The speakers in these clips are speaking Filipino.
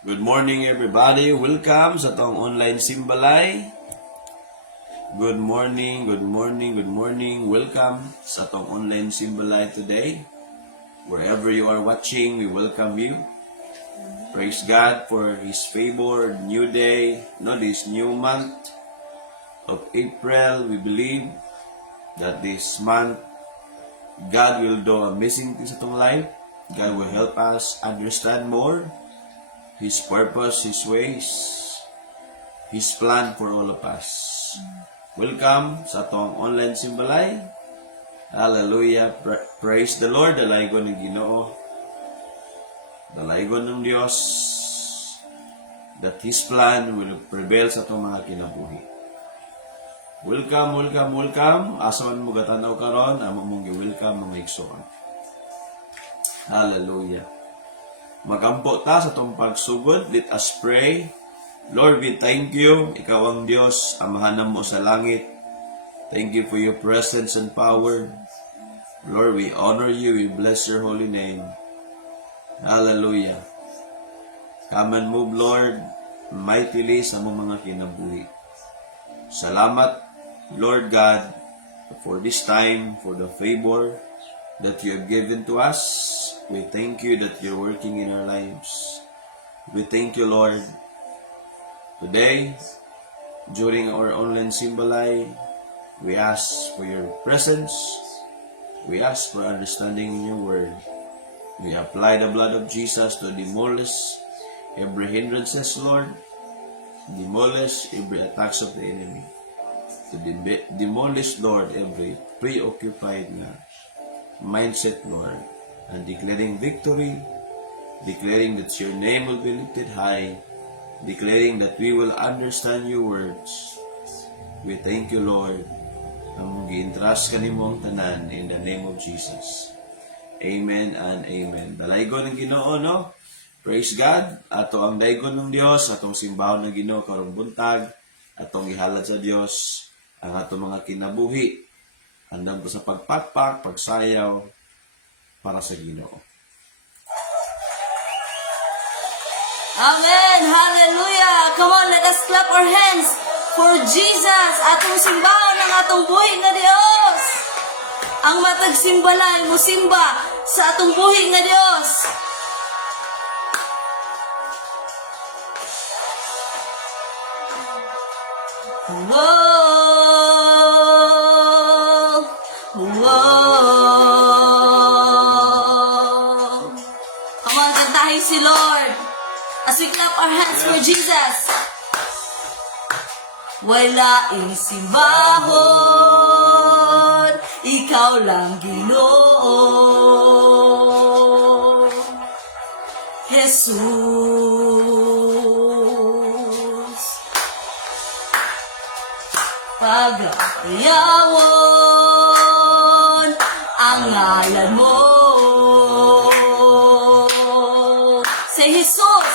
Good morning everybody. Welcome sa tong online simbalay. Good morning, good morning, good morning. Welcome sa tong online simbalay today. Wherever you are watching, we welcome you. Praise God for His favor, new day, this new month of April. We believe that this month, God will do amazing things sa tong life. God will help us understand more His purpose, His ways, His plan for all of us. Welcome sa atong online simbalay. Hallelujah. Praise the Lord. Dalaygon ng Ginoo. Dalaygon ng Diyos. That His plan will prevail sa atong mga kinabuhi. Welcome, welcome, welcome. Asa man mo gatanaw karon, amo mong gi-welcome mga igsoon. Hallelujah. Magampo ta sa itong pagsugod. Let us pray. Lord, we thank you. Ikaw ang Diyos, amahanan mo sa langit. Thank you for your presence and power. Lord, we honor you. We bless your holy name. Hallelujah. Come and move, Lord, mightily sa mga kinabuhi. Salamat, Lord God, for this time, for the favor that you have given to us. We thank you that you're working in our lives. We thank you, Lord. Today, during our online simbalay, we ask for your presence. We ask for understanding in your word. We apply the blood of Jesus to demolish every hindrances, Lord. Demolish every attacks of the enemy. To demolish, Lord, every preoccupied mindset, Lord. And declaring victory, declaring that your name will be lifted high, declaring that we will understand your words. We thank you, Lord. Ang gi-entrust ka nimong tanan in the name of Jesus. Amen and amen. Dalaygon ng Ginoo, no? Praise God. Ato ang daygon ng Dios, atong simbahon ng Ginoo karong buntag, atong ihalad sa Dios ang atong mga kinabuhi. Andam ko sa pagpakpak, pagsayaw, para sa Ginoo. Amen! Hallelujah! Come on, let us clap our hands for Jesus, atong simbahan ng atong buhi nga Dios. Ang matag simbalay mo simba sa atong buhi nga Dios. Whoa! Si Lord, as we clap our hands for Jesus. Wala simbahon, ikaw lang Ginoo. Jesus, pag-ayawon ang ngalan mo. Say Jesus.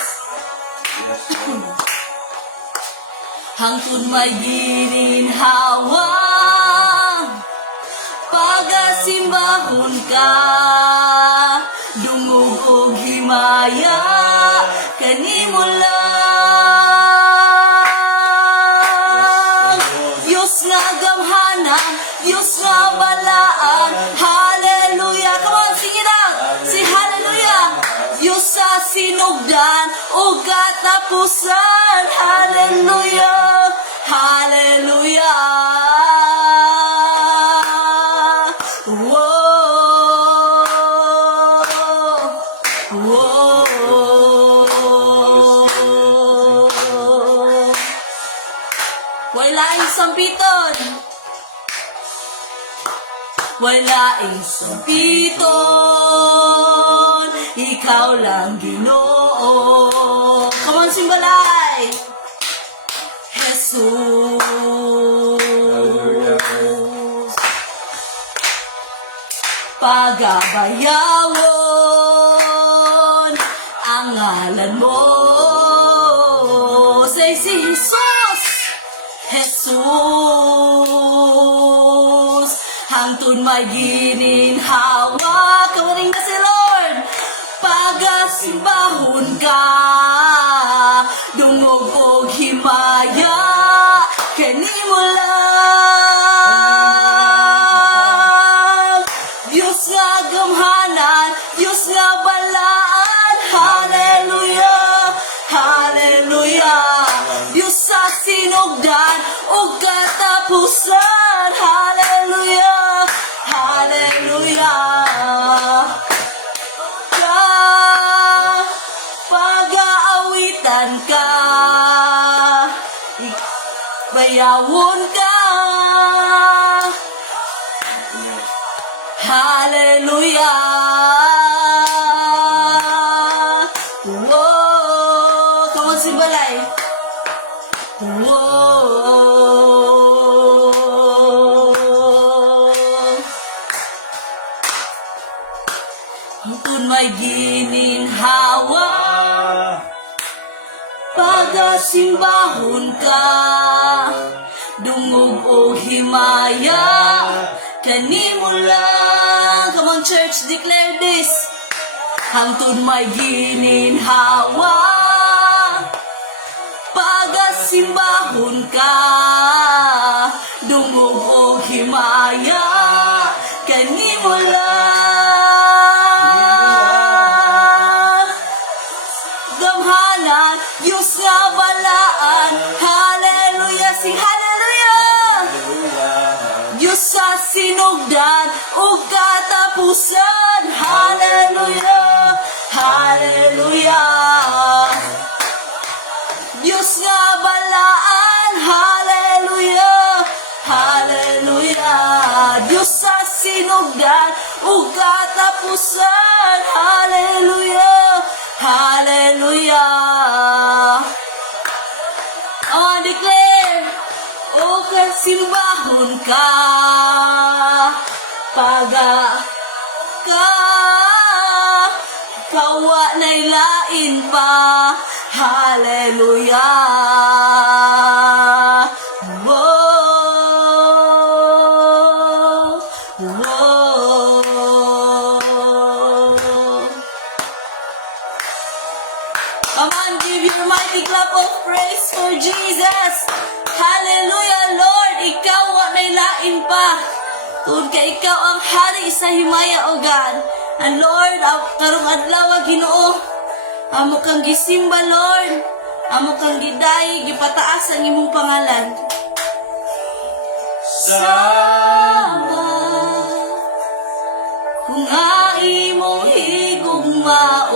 Hangtod may gininhawa, pagasimbahon ka, dungog o himaya, kanimo lang. Diyos nga gamhanan, Diyos nga balaan, hallelujah. Come on, sing it out. Say hallelujah. Diyos sa sinugdan o katapusan. Hallelujah. Hallelujah. Whoa. Whoa. Wala sampiton. Wala sampiton. Ikaw lang Ginoo. Come on, simbalay. Jesus. Pagabayawon ang ngalan mo. Say si Jesus. Jesus. Hangtod may gininhawa. Kawaring na si Lord. Pagasimbahon ka, katapusan. Hallelujah, hallelujah. Pag-aawitan ka, bayawon ka. Hallelujah. Whoa, come on, Simbalay. Whoa. Kung may gininhawa, pagasimbahon ka, dungog o himaya, kanimo lang. Come on, church, declare this. Hangtod may gininhawa, pagasimbahon ka, dungog o himaya, kanimo lang. Gamhanan, Diyos nga balaan. Hallelujah, sing hallelujah. Diyos sa sinugdan o katapusan. Hallelujah, hallelujah. Diyos nga balaan. Hallelujah, hallelujah. Diyos sa sinugdan o katapusan. Hallelujah, hallelujah. Declare, o kasimbahon ka, kawa na'y lain pa. Hallelujah. Whoa, whoa. Come on, give your mighty clap of praise for Jesus. Hallelujah, Lord. Ikaw wa may lain pa. Tungod ka ikaw ang hari sa himaya, O God. And Lord, karong adlaw Ginoo, amo kang gisimba, Lord. Amo kang giday, gipataas ang imong pangalan. Sama kung imong higugmaon,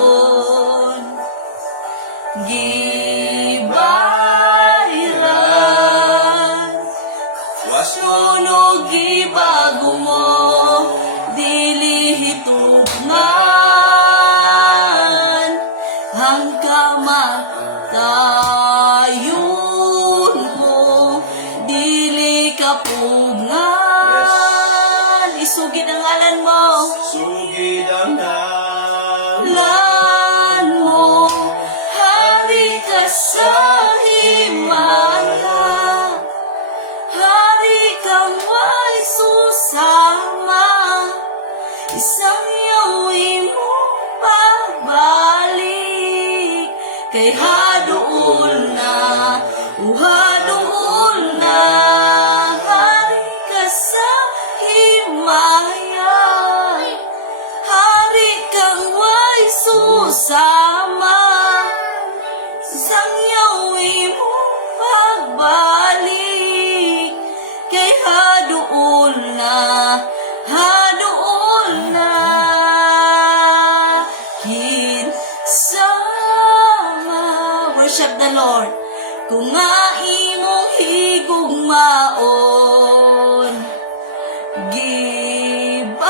gibayran, sunog gibago mo, dili hitugnan, ang kamatayon mo, dili kapugngan. Isugid ang ngalan mo. Sugid ang Lan mo, hari ka sa himaya, hari kang may susama, isang yawi mo pagbalik, kay haduol na, haduol na, hari ka sa himaya, hari kang may susama, sang yawi mo pagbalik, kay haduol na, haduol na, kinsama. Worship the Lord. Kung nga imong higugmaon, gibayran,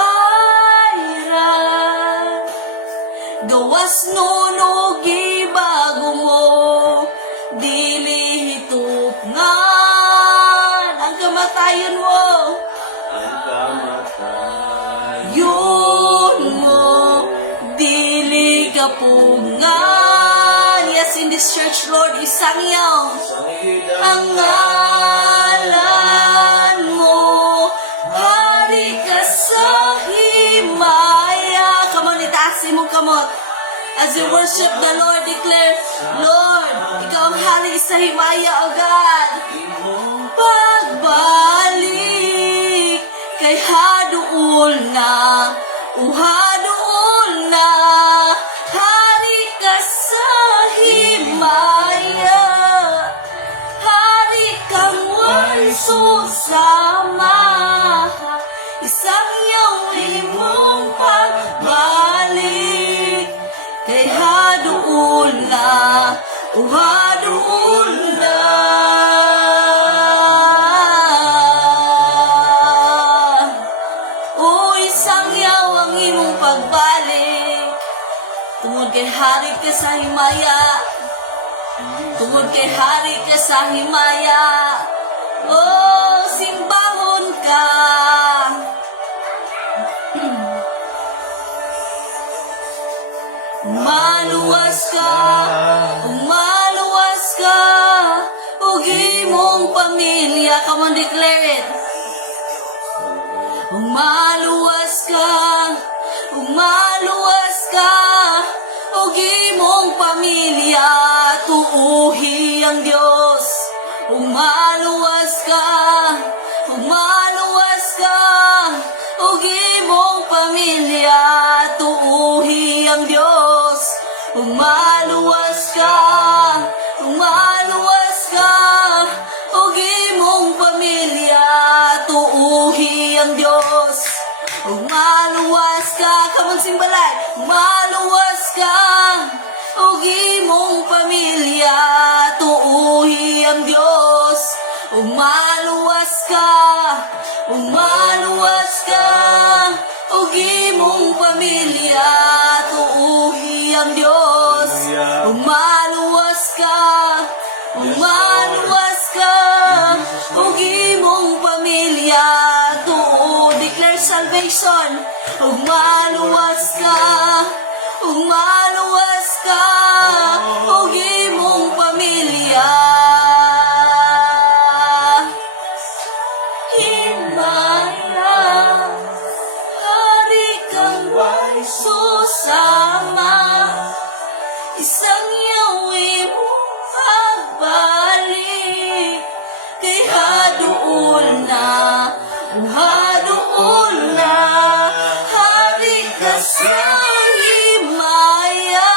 gawas nunog gibago mo, dili hitugnan, ang kamatayon mo, ang kamatay. yun mo, dili kapugngan. Yes, in this church, Lord, isangyaw Sangid ang ngalan mo, hari ka sa himaya. Come on, itaasin mo kamot. As you worship the Lord, declare, Lord, ikaw ang hari sa himaya, O God. Pagbalik, kay haduol na, haduol na, hari ka sa himaya, hari kang may susama, Tungod kay hari ka sa himaya. Tungod kay hari ka sa himaya. Oh, simbahon ka. Maluwas ka, umaluwas ka, ug imong pamilya. Come on, declare it. Umaluwas ka, umaluwas ka, ug imong pamilya. Tuuhi ang Diyos. Umaluwas ka, umaluwas ka, ug imong pamilya. Tuuhi ang Diyos. Umaluwas ka, umaluwas ka, ug imong pamilya. Tuuhi ang Diyos. Umaluwas ka, come on, simbalay. Umaluwas ka, ug imong pamilya. Tuuhi ang Diyos. Umaluwas ka, umaluwas ka, ug imong pamilya. Tuuhi ang Diyos. Umaluwas ka, umaluwas ka, ug imong pamilya. Declare salvation. Umaluwas ka, umaluwas ka, ug imong pamilya. Himaya, hari kang way susama. Isang yawi mo pagbalik. Kay haduol na, haduol na. Hari ka sa himaya.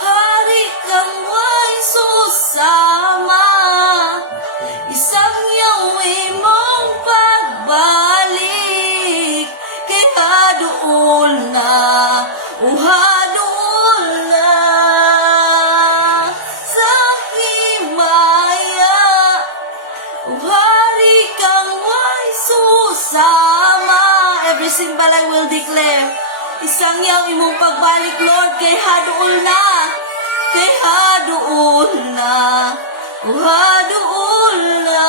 Hari kang way susama. Isang yawi mong pagbalik. Kay haduol na, haduol na. Sa himaya, hari kang way susama. Every simbalan will declare, isang yaw imong pagbalik, Lord, kay haduol na. Kay haduol na, haduol na.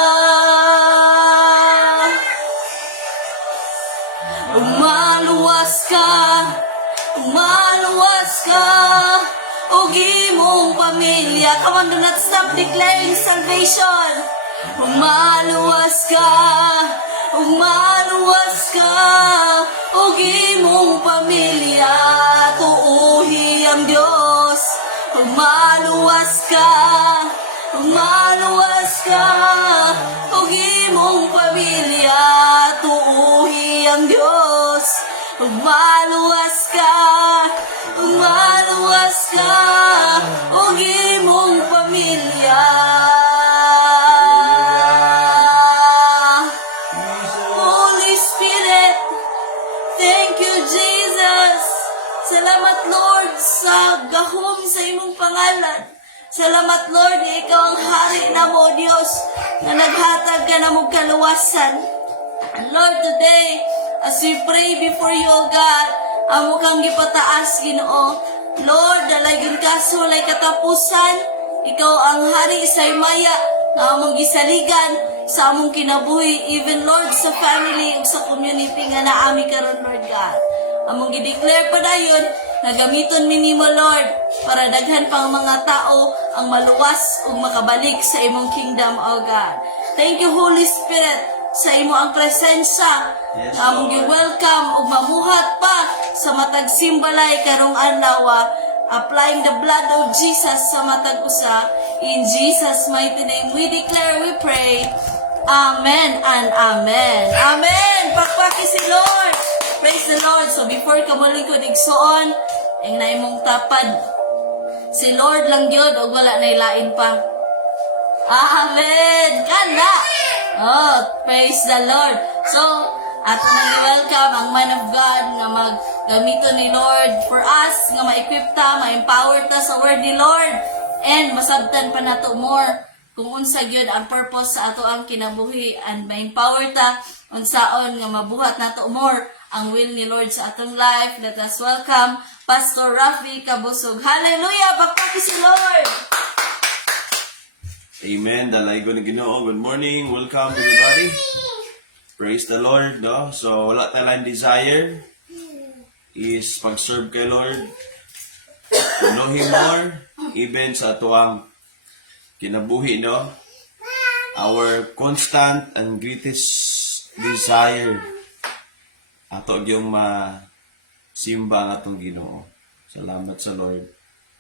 Umaluwas ka, umaluwas ka, ug imong pamilya. Come on, do not stop declaring salvation. Umaluwas ka, umaluwas ka, ug imong pamilya. Tuuhi ang Diyos. Umaluwas ka, umaluwas ka, ug imong pamilya. Tuuhi ang Diyos. Umaluwas ka, umaluwas ka, ug imong pamilya. Holy Spirit, thank you, Jesus. Salamat, Lord, sa gahom sa imong pangalan. Salamat, Lord, ikaw ang hari na mo, Diyos, na naghatag ka na mong kaluwasan. And Lord, today, as we pray before you, O God, amo kang gipataas, Ginoo. Lord, dalagin ka sa walay katapusan. Ikaw ang hari sa himaya na among gisaligan sa among kinabuhi, even Lord sa family ug sa community nga naami karon, Lord God. Among gideclare pa dayon na gamiton mi nimo, Lord, para daghan pang mga tao ang maluwas ug makabalik sa imong kingdom, O God. Thank you, Holy Spirit, sa imo ang presensya. Yes, Among Lord. gi-welcome ug mamuhat pa sa matag simbalay karong adlaw, applying the blood of Jesus sa matag usa. In Jesus' mighty name we declare, we pray. Amen and amen. Amen. Pakpaki si Lord. Praise the Lord. So before ka malingkod igsuon, ang naimong tapad si Lord lang gyud ug wala na ilain pa. Amen. Kana. Oh, praise the Lord. So, at nag-welcome ang man of God nga maggamito ni Lord for us, nga ma-equip ta, ma-empower ta sa word ni Lord, and masabtan pa nato more kung unsa gyud ang purpose sa ato ang kinabuhi, and ma-empower ta unsaon nga mabuhat nato more ang will ni Lord sa atong life. Let us welcome Pastor Rafi Kabusog. Hallelujah! Pagpaki si Lord! Amen. Dalay ko ng Ginoo. Good morning. Welcome everybody. Praise the Lord. No? So, wala tayong desire is pag-serve kay Lord. To know Him more. Even sa atuang kinabuhi, no? Our constant and greatest desire ato yung masimba ang atong Ginoo. Salamat sa Lord.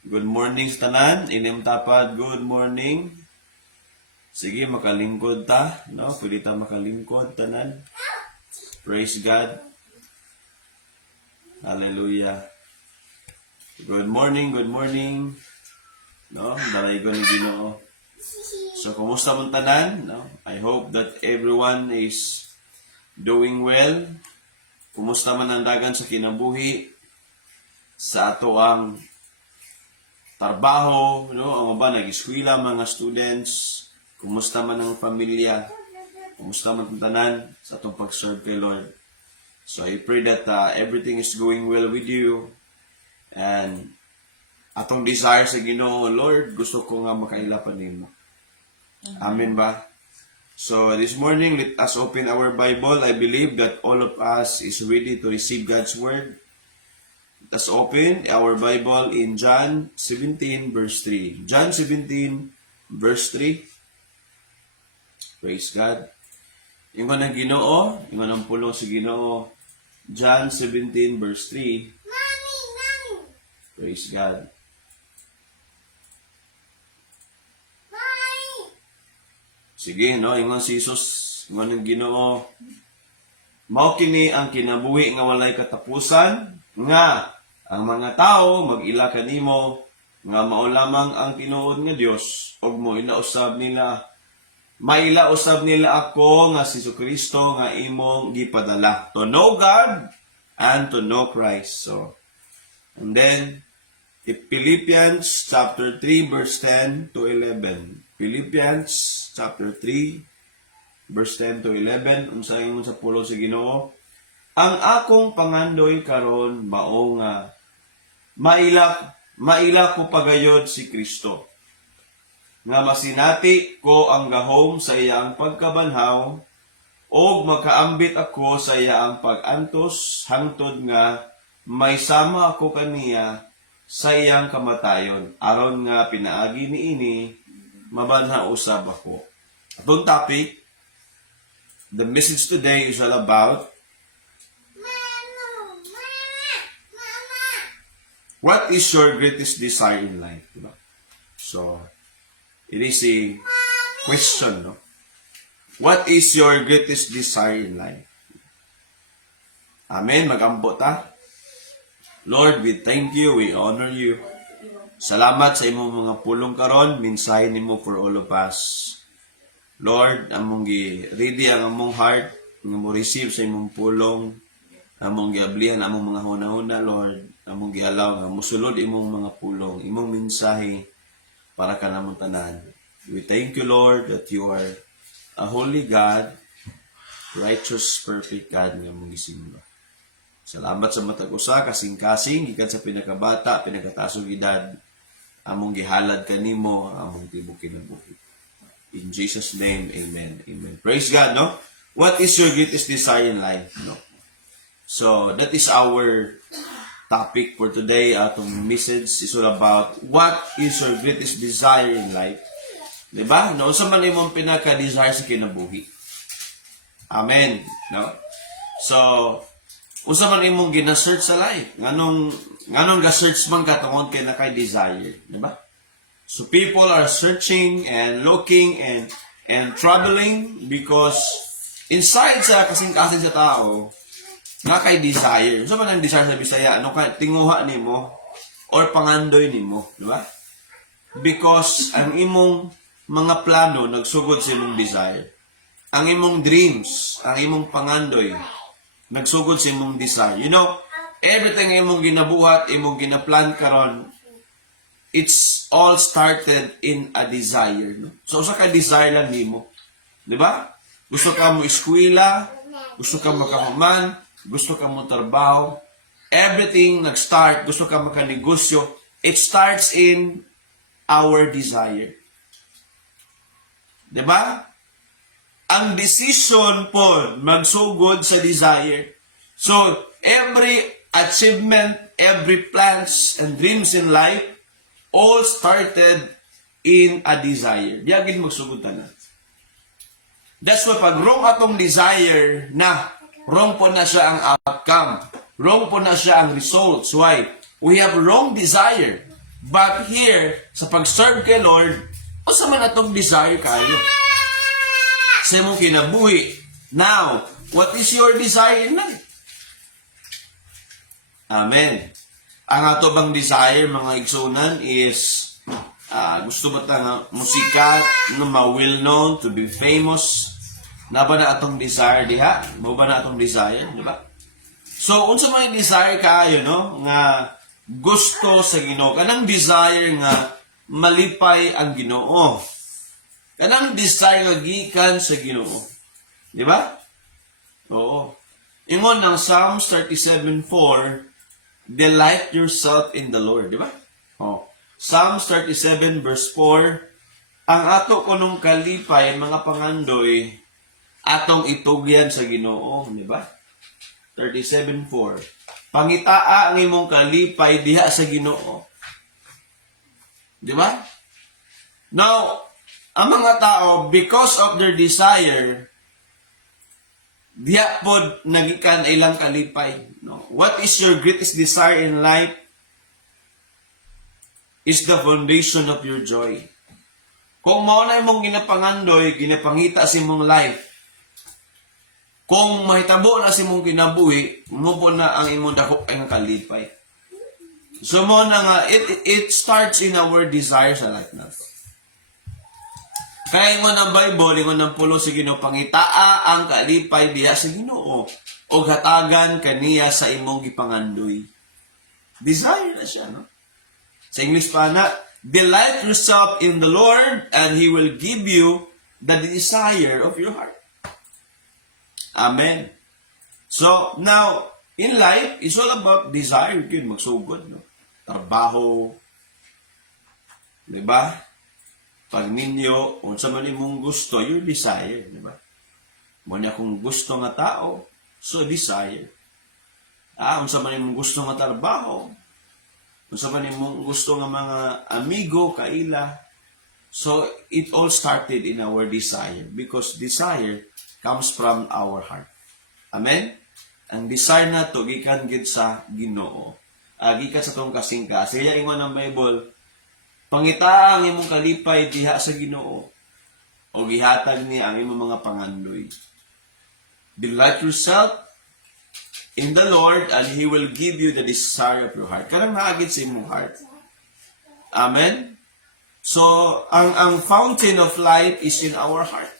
Good morning sa tanan. Inim tapad. Good morning. Sige, makalingkod ta, no? Pwede ta makalingkod, tanan. Praise God. Hallelujah. Good morning, no? Daray ko ng Ginoo. So, kumusta mong tanan, no? I hope that everyone is doing well. Kumusta man ang dagan sa kinabuhi, sa ato ang trabaho, no? Ang ba, nag-eskwela mga students. Kumusta man ang pamilya, kumusta man ang tanan sa atong pag-serve kay Lord. So I pray that everything is going well with you. And atong desire sa Ginoo, Lord, gusto ko nga makailapan nimo. Amen ba? So this morning, let us open our Bible. I believe that all of us is ready to receive God's Word. Let us open our Bible in John 17 verse 3. John 17 verse 3. Praise God. Yung ng Ginoo, yung ng pulong sa Ginoo, John 17 verse 3. Mommy. Praise God. Mommy. Sige, no, yung si Jesus, yung ng Ginoo, mao kini ang kinabuhi nga walay katapusan, nga ang mga tao mag-ila kanimo, nga mao lamang ang tinuod nga Dios, ug mo inausab nila mailausab nila ako nga si Kristo nga imong gipadala. To know God and to know Christ. So, and then, Philippians chapter 3 verse 10 to 11. Philippians chapter 3 verse 10 to 11. Unsa ingon sa pulo sa Ginoo? Ang akong pangandoy karon mao nga maila ko pagayod si Kristo. Nga masinati ko ang gahom sa iyang pagkabanhaw o makaambit ako sa iyang pag-antos hangtod nga may sama ako kaniya sa iyang kamatayon aron nga pinaagi niini mabanha usab ako. Atong topic, the message today is all about what is your greatest desire in life? Diba? So, it is a question, no? What is your greatest desire in life? Amen. Mag-ambo ta. Lord, we thank you, we honor you. Salamat sa imong mga pulong karon, mensahe nimo for all of us. Lord, among ready ang among heart, nga mo receive sa imong pulong, among giablihan among mga hunahuna, Lord, among gialaw nga mosulod imong mga pulong, imong mensahe para ka namang tanan. We thank you, Lord, that you are a holy God, righteous, perfect God nga mong gisimba. Salamat sa matag usa, kasing-kasing, gikan sa pinakabata, pinakatasong edad, among gihalad kanimo, among tibok kinabuhi. In Jesus' name, amen. Amen. Praise God, no? What is your greatest desire in life? No? So, that is our topic for today. Atong message is all about what is your greatest desire in life. Diba? No, sa man imong pinaka-desire sa kinabuhi. Amen. No? So, usa man imong gina-search sa life. Nganong ga-search man ka tungod kay nakay-desire. Diba? So, people are searching and looking and traveling because inside sa kasing-kasing sa tao, nga kay desire. So man ang desire sa Bisaya, ano ka tinguha nimo or pangandoy nimo, di ba? Because ang imong mga plano nagsugod sa imong desire. Ang imong dreams, ang imong pangandoy nagsugod sa imong desire. You know, everything imong ginabuhat, imong ginaplan karon, it's all started in a desire, no? So usa ka desire lang nimo, di ba? Gusto ka mo eskwela, gusto ka makahuman, gusto ka mo trabaho, everything nag-start, gusto ka makanegosyo, it starts in our desire. Diba? Ang decision po magsugod sa desire. So, every achievement, every plans and dreams in life, all started in a desire. Di agad magsugod na. That's why pag wrong atong desire na, wrong po na siya ang outcome. Wrong po na siya ang results. Why? We have wrong desire. But here, sa pag-serve kay Lord, o sa man atong desire kayo? Sa mong kinabuhi. Now, what is your desire in life? Amen. Ang ato bang desire, mga igsunan, is gusto ba nga musika, ma-well-known, to be famous? Na ba na atong desire diha? Mo ba na atong desire, di ba? So, unsa man yung desire kaayo, no? Nga gusto sa Ginoo. Kanang desire nga malipay ang Ginoo. Kanang desire nga gikan sa Ginoo. Di ba? Oo. Ingon ng Psalms 37:4, delight yourself in the Lord, di ba? Oh. Psalms 37 verse 4, ang ato kunong kalipay, mga pangandoy, atong itugyan sa Ginoo, di ba? 37:4. Pangitaa ang imong kalipay diha sa Ginoo. Di ba? Now, ang mga tao, because of their desire, diha pod nagikan ilang kalipay. No? What is your greatest desire in life? Is the foundation of your joy. Kung mao na imong ginapangandoy, ginapangita sa imong life, kung mahitabo na si mong kinabuhi, mo po na ang imong dako ang kalipay. So mo na nga, it starts in our desire sa life na to. Kaya ingon ng Bible, ingon ng pulo si Ginoo, pangitaa ang kalipay diha sa Ginoo, o hatagan kaniya sa imong gipangandoy. Desire na siya, no? Sa English pa na, delight yourself in the Lord, and He will give you the desire of your heart. Amen. So, now, in life, it's all about desire. Yun, magsugod, no? Trabaho. Diba? Pag ninyo, kung sa man imong gusto, your desire. Diba? Muna kung gusto nga tao, so desire. Kung sa man imong gusto nga trabaho, kung sa man imong gusto nga mga amigo, kaila. So, it all started in our desire. Because desire comes from our heart. Amen? Ang desire na to gikan gid sa Ginoo. Gikan sa tong kasing-kasing. Kaya ingon ang Bible, pangita ang imong kalipay diha sa Ginoo, o gihatag niya ang imong mga pangandoy. Delight yourself in the Lord, and He will give you the desire of your heart. Kanang naagid sa imong heart. Amen? So, ang fountain of life is in our heart.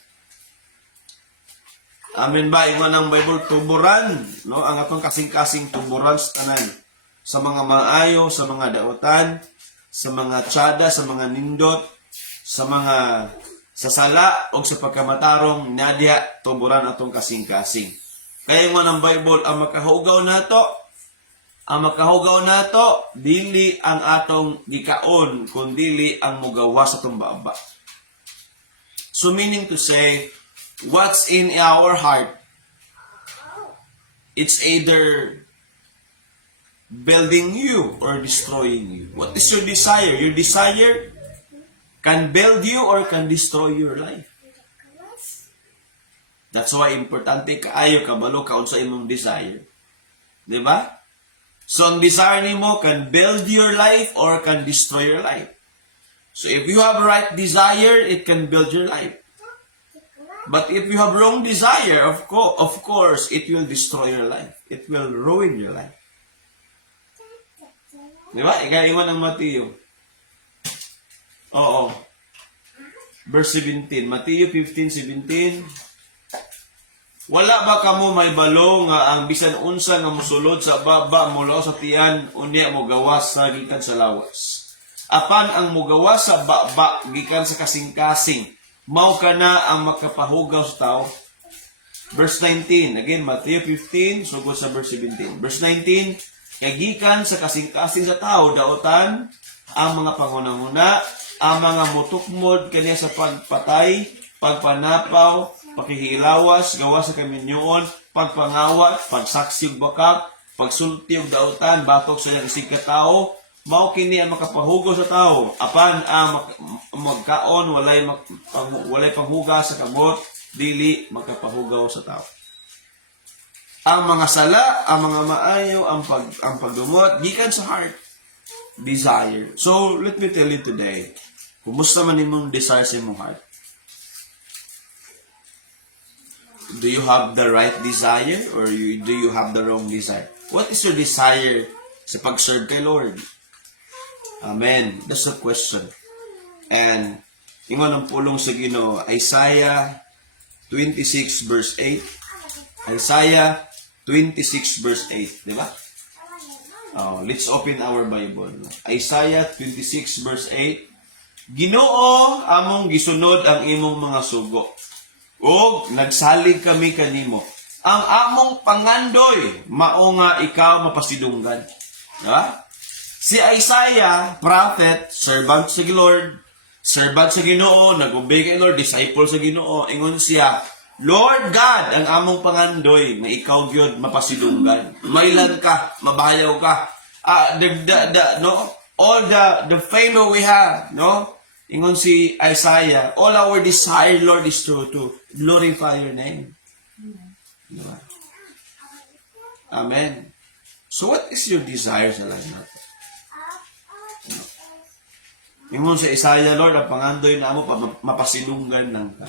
Amen ba? Ingon ang Bible, tuburan, no? Ang atong kasing-kasing tuburan sa tanan. Sa mga maayo, sa mga dautan, sa mga tsada, sa mga nindot, sa mga sasala, o sa pagkamatarong, nadya, tuburan atong kasing-kasing. Kaya ingon ang Bible, ang makahugaw nato, dili ang atong gikaon, kundili ang mugawa sa atong baba. So meaning to say, what's in our heart, it's either building you or destroying you. What is your desire? Your desire can build you or can destroy your life. That's why importante kaayo kabalo kaon sa imong desire. Di ba? So ang desire nimo can build your life or can destroy your life. So if you have right desire, it can build your life. But if you have wrong desire, of course, it will destroy your life. It will ruin your life. Di ba? Ika-iwan ng Mateo. Oo. Verse 17. Mateo 15:17. Wala ba kamo may balo nga ang bisan unsa nga mosulod sa baba mula sa tiyan unya mo gawas sa gikan sa lawas. Apan ang mogawas sa baba gikan sa kasing-kasing, mao kana ang makapahugaw sa tao. verse 19. Again, Matthew 15, sugod sa verse 17. Verse 19, kagikan sa kasing-kasing sa tao, daotan, ang mga pangunang-una, ang mga mutukmod kaniya sa pagpatay, pagpanapaw, pakihilawas, gawa sa kaminyoon, pagpangawat, pagsaksi ug bakak, pagsulti ug daotan, batok sa isig ka tao, mao kini ang makapahugaw sa tao. Apan ang magkaon walay panghuga sa kamot, dili makapahugaw sa tao. Ang mga sala, ang mga maayo, ang pagdumot gikan sa heart, desire. So let me tell you today, kumusta man imong desire sa imong heart? Do you have the right desire or do you have the wrong desire? What is your desire sa pag-serve kay Lord? Amen. That's the question. And ingon ang pulong sa Ginoo, Isaiah 26 verse 8. Isaiah 26 verse 8, di ba? Let's open our Bible. Isaiah 26 verse 8. Ginoo, among gisunod ang imong mga sugo. O nagsalig kami kanimo. Ang among pangandoy, mao nga ikaw mapasidunggan. Diba? Si Isaiah, prophet, servant sa Lord, servant sa Ginoo, nag-obey kay Lord, disciple sa Ginoo, ingon siya, Lord God, ang among pangandoy, nga ikaw gyud mapasidunggan. Mailan ka, mabayaw ka. All the favor we have, no? Ingon si Isaiah, all our desire, Lord, is to glorify your name. Diba? Amen. So what is your desire sa life natin? Ingon si Isaiah, Lord, ang pangandoy na mo, mapasilunggan ng ka.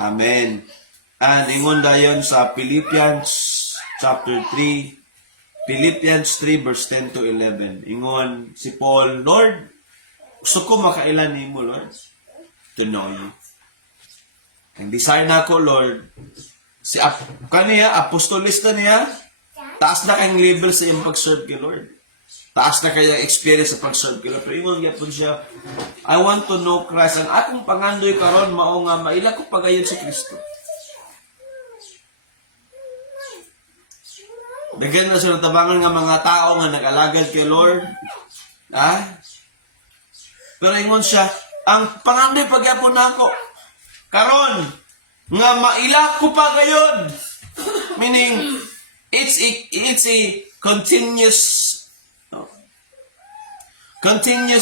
Amen. And ingon dayon sa Philippians chapter 3, Philippians 3 verse 10 to 11. Ingon si Paul, Lord, gusto ko makailan ni mo, Lord, to know you. Ang desire na ko, Lord, apostolista niya, taas na kayong level sa iyong pag-serve kay Lord. Taas na kayong experience sa pag-serve kay Lord. Pero ingon yapon siya, I want to know Christ. Ang akong pangandoy karon mao nga maila ko pagayon si Kristo. Daghan na siya tabangan nga mga tao nga nag-alagad kay Lord. Pero ingon siya, ang pangandoy pagyapon nako karon nga maila ko pa gayon. Meaning it's a continuous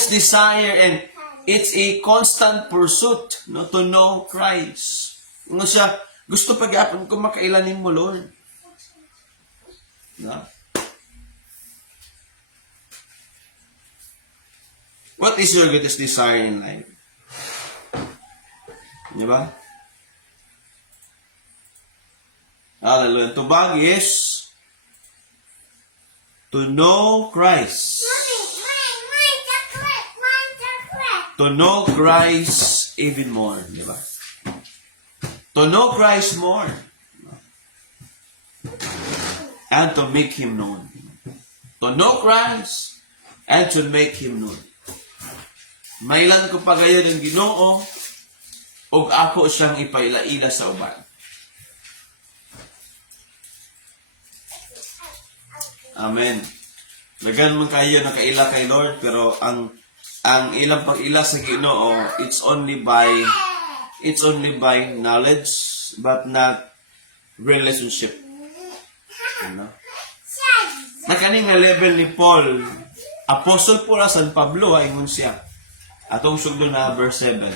desire and it's a constant pursuit, no, to know Christ. Ingon siya, gusto pagyapon ko makailanin mo, Lord. No? What is your greatest desire in life? Di ba? Hallelujah. Tubag is to know Christ. To know Christ even more. Di ba? To know Christ more. And to make Him known. To know Christ and to make Him known. Mailan ko pa gayon ang Ginoo ug ako siyang ipaila-ila sa uban. Amen. Dagan man kayo nakaila kay Lord, pero ang ilang pag-ila sa Ginoo, it's only by knowledge but not relationship. Ano? Na kaning nga level ni Paul, Apostle Paul San Pablo, ingon siya. Atong sugod na verse 7.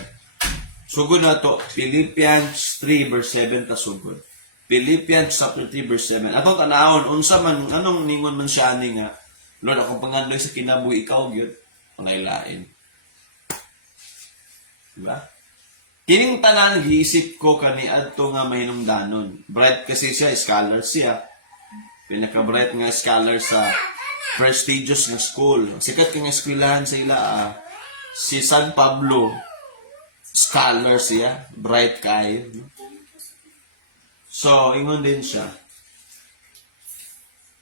Sugod na to, Philippians 3 verse 7 ta sugod. Philippians chapter 3 verse 7. Atong tanawon unsa man anong ningon man siya ani nga, Lord, akong pangandoy sa kinabuhi ikaw gyud, pangailain. Diba? Kining tanan giisip ko kaniadto nga mahinungdanon. Bright kasi siya, scholar siya. Pinaka-bright nga scholar sa prestigious nga school. Sikat nga eskwelahan sa ila si San Pablo, scholar siya, bright kayo. So, ingon din siya.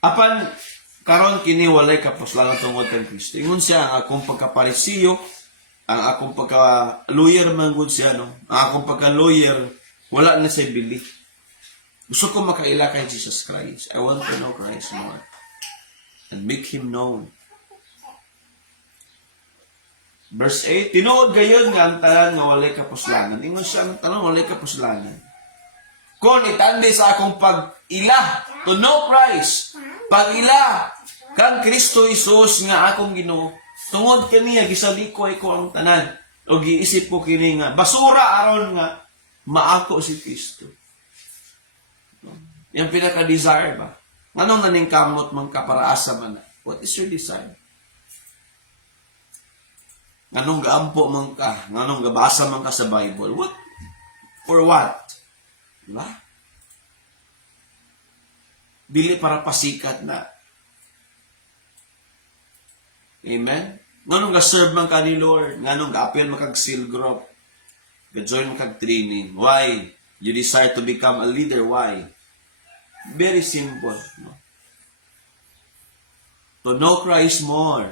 Apan, karon kini walay kapuslanan tungod kay Kristo. Ingon siya, ang akong pagkaparisiyo, ang akong pagka-lawyer man gud siya, no? Ang akong pagka-lawyer, Wala na siya bili. Gusto ko makaila kay Jesus Christ. I want to know Christ more. And make Him known. Verse 8, tinuod gayon nga ang tanan nga walay kapuslanan. Ingon siya ang tanan walay kapuslanan. Kung itandi sa akong pag-ila, to know Christ, pag-ila, kang Kristo Isus nga akong Ginoo, tungod kaniya, gisalikoy ko ang tanan, o giisip ko kini nga, basura aron nga, maako si Kristo. Yung pinaka-desire ba? Anong naning kamot mang kaparaasa man na? What is your desire? Nganong gaampo man ka, nganong gabasa man ka sa Bible, what? For what? Diba? Dili para pasikat na. Amen? Nganong ga-serve man ka ni Lord, nganong ga-appeal makag-seal group, ga-join makag-training. Why? You desire to become a leader. Why? Very simple. No? To know Christ more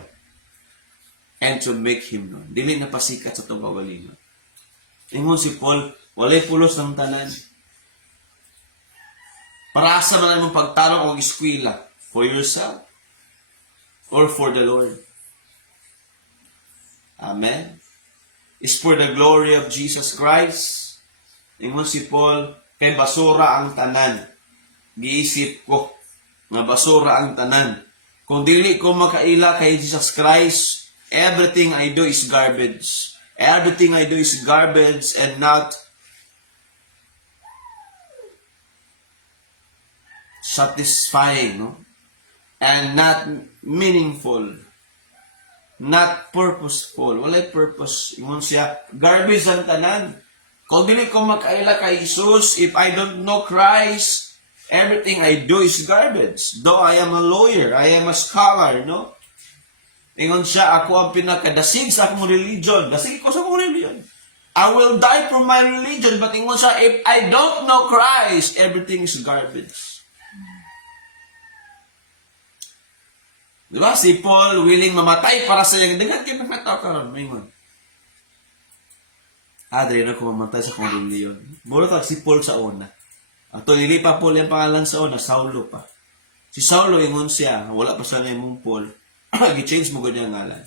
and to make Him known. Dili na pasikat sa itong kawalingon. Ingon si Paul, walay pulos ng tanan. Para asa man ang pagtanong o eskwela? For yourself or for the Lord? Amen? Is for the glory of Jesus Christ. Ingon si Paul, kay basura ang tanan. Giisip ko, nga basura ang tanan. Kung dili ko makaila kay Jesus Christ, everything I do is garbage. Everything I do is garbage and not satisfying, no? And not meaningful. Not purposeful. Walay purpose. Ingon siya, garbage ang tanan. Kung dili ko makaila kay Jesus, if I don't know Christ, everything I do is garbage. Though I am a lawyer, I am a scholar, no? Ingon siya, ako ang pinakadasig sa akong religion. Dasig ko sa akong religion. I will die for my religion. But ingon siya, if I don't know Christ, everything is garbage. Diba? Si Paul willing mamatay para sa iyang dagat kayo nakataw karon. Ingon. Adre na ko mamatay sa akong religion. Muro ka si Paul sa una. Ato nili pa Paul yung pangalan sa una, Saulo pa. Si Saulo ingon siya, wala pa sa niya mong Paul. Gi-change mo ganyan ngalan.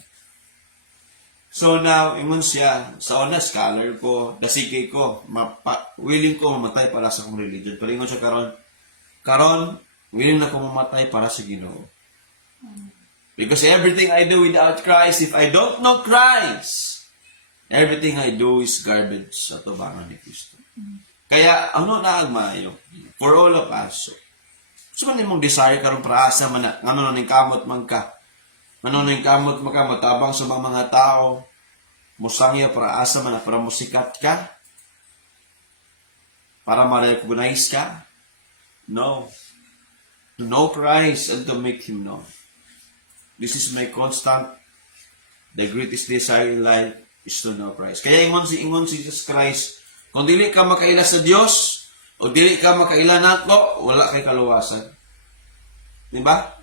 So now, ingon siya, sa una, scholar ko, dasike ko, willing ko mamatay para sa akong religion. Pero ingon siya karon, willing na ko mamatay para sa Ginoo. Because everything I do without Christ, if I don't know Christ, everything I do is garbage sa tubangan ni Kristo. Kaya, ano na ang maayo? For all of us. So man mong desire karon para asa man na, ngano ning kamot man ka. Ngano ning kamot man ka matabang sa mga tao. Musangya para asa man na, para musikat ka. Para ma-recognize ka. No. To know Christ and to make Him known. This is my constant, the greatest desire in life is to know Christ. Kaya ingon si Jesus Christ, kung dili ka makaila sa Dios o dili ka makaila nato, wala kay kaluwasan. Diba?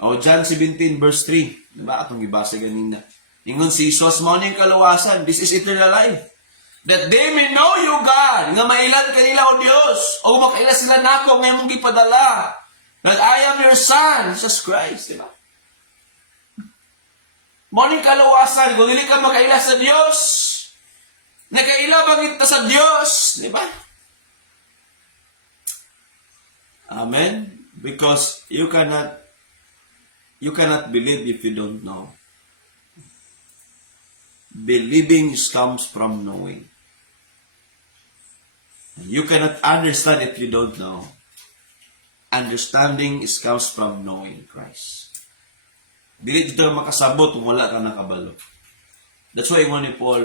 O John 17 verse 3, diba? Atong gibasa ganina. Ingon si Jesus, mo ning kaluwasan, this is eternal life. That they may know you, God, nga mailan kanila o Dios, o makaila sila nako nga imong gipadala. That I am your Son, Jesus Christ, diba? Morning kalawasan, kung hindi ka makaila sa Diyos, nakaila bangit na sa Diyos, di ba? Amen? Because you cannot believe if you don't know. Believing comes from knowing. You cannot understand if you don't know. Understanding comes from knowing Christ. Dili dito makasabot kung wala ka nakabalo. That's why ingon ni Paul,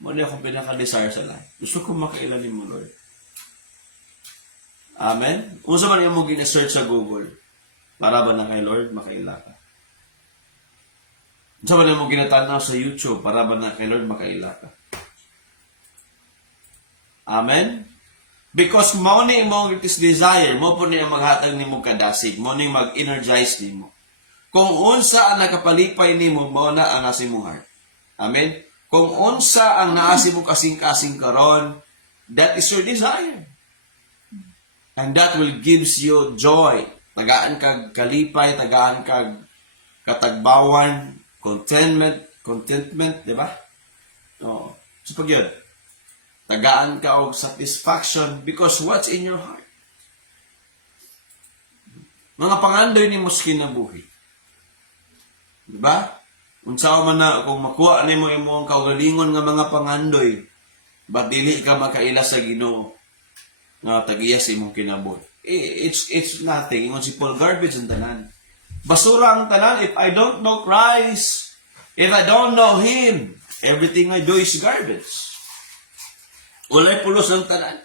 mo niya akong pinaka-desire sa life. Gusto ko makailan ni mo, Lord. Amen? Unsa man yung mong gina-search sa Google, para ba na kay Lord, makaila ka? Unsa man yung mong ginatanaw sa YouTube, para ba na kay Lord, makaila ka? Amen? Because mo ni imong greatest desire, mo po niya maghatag ni mo kadasig, mo ni mag-energize ni mo. Kung unsa ang nakapalipay nimo, mao na ang nasa imong heart. Amen? Kung unsa ang naasi mo kasing-kasing karon, That is your desire. And that will gives you joy. Tagaan kag kalipay, tagaan kag katagbawan, contentment, di ba? Oh, so pag yun, tagaan ka og satisfaction because what's in your heart? Mga pangandoy ni mos kinabuhi. Di ba? Unsa man na kung makuha nimo imong kaugalingon nga mga pangandoy, ba't dili ka makaila sa Ginoo nga tagiya sa imong kinabuhi? It's nothing. Ingon si Paul, garbage ang tanan. Basura ang tanan if I don't know Christ. If I don't know Him, everything I do is garbage. Walay pulos ang tanan.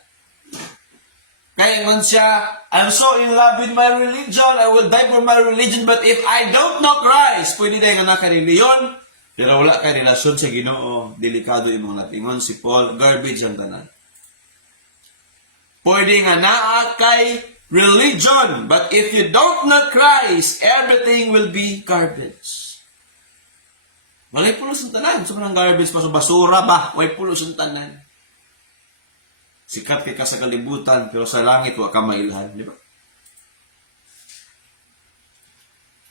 Kaya ingon siya, I'm so in love with my religion, I will die for my religion, but if I don't know Christ, pwede tayo nga nakareliyon, pero wala ka relasyon sa Ginoo, delikado imong natingon si Paul, garbage ang tanan. Pwede nga naa kay religion, but if you don't know Christ, everything will be garbage. Walay pulos ang tanan, sobrang garbage pa sa basura ba? Walay pulos ang tanan. Sikat ka sa kalibutan, pero sa langit wa ka mailhan, di ba?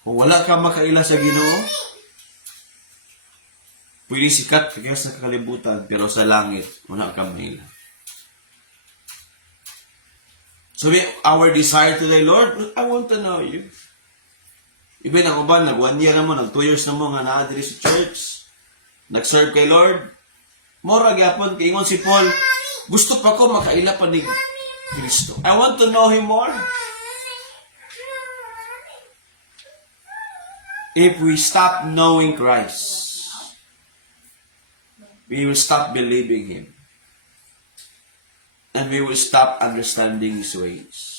Kung wala ka makaila sa Ginoo, pwede sikat ka sa kalibutan, pero sa langit wala ka mailhan. So our desire today, Lord, I want to know you. Even ako ba, nag 1 year na mo, nag 2 years na mo nga na-address sa church, nag-serve kay Lord, mora gyapon kay ingon si Paul, gusto pa ko makaila pa ni Kristo. I want to know Him more. If we stop knowing Christ, we will stop believing Him. And we will stop understanding His ways.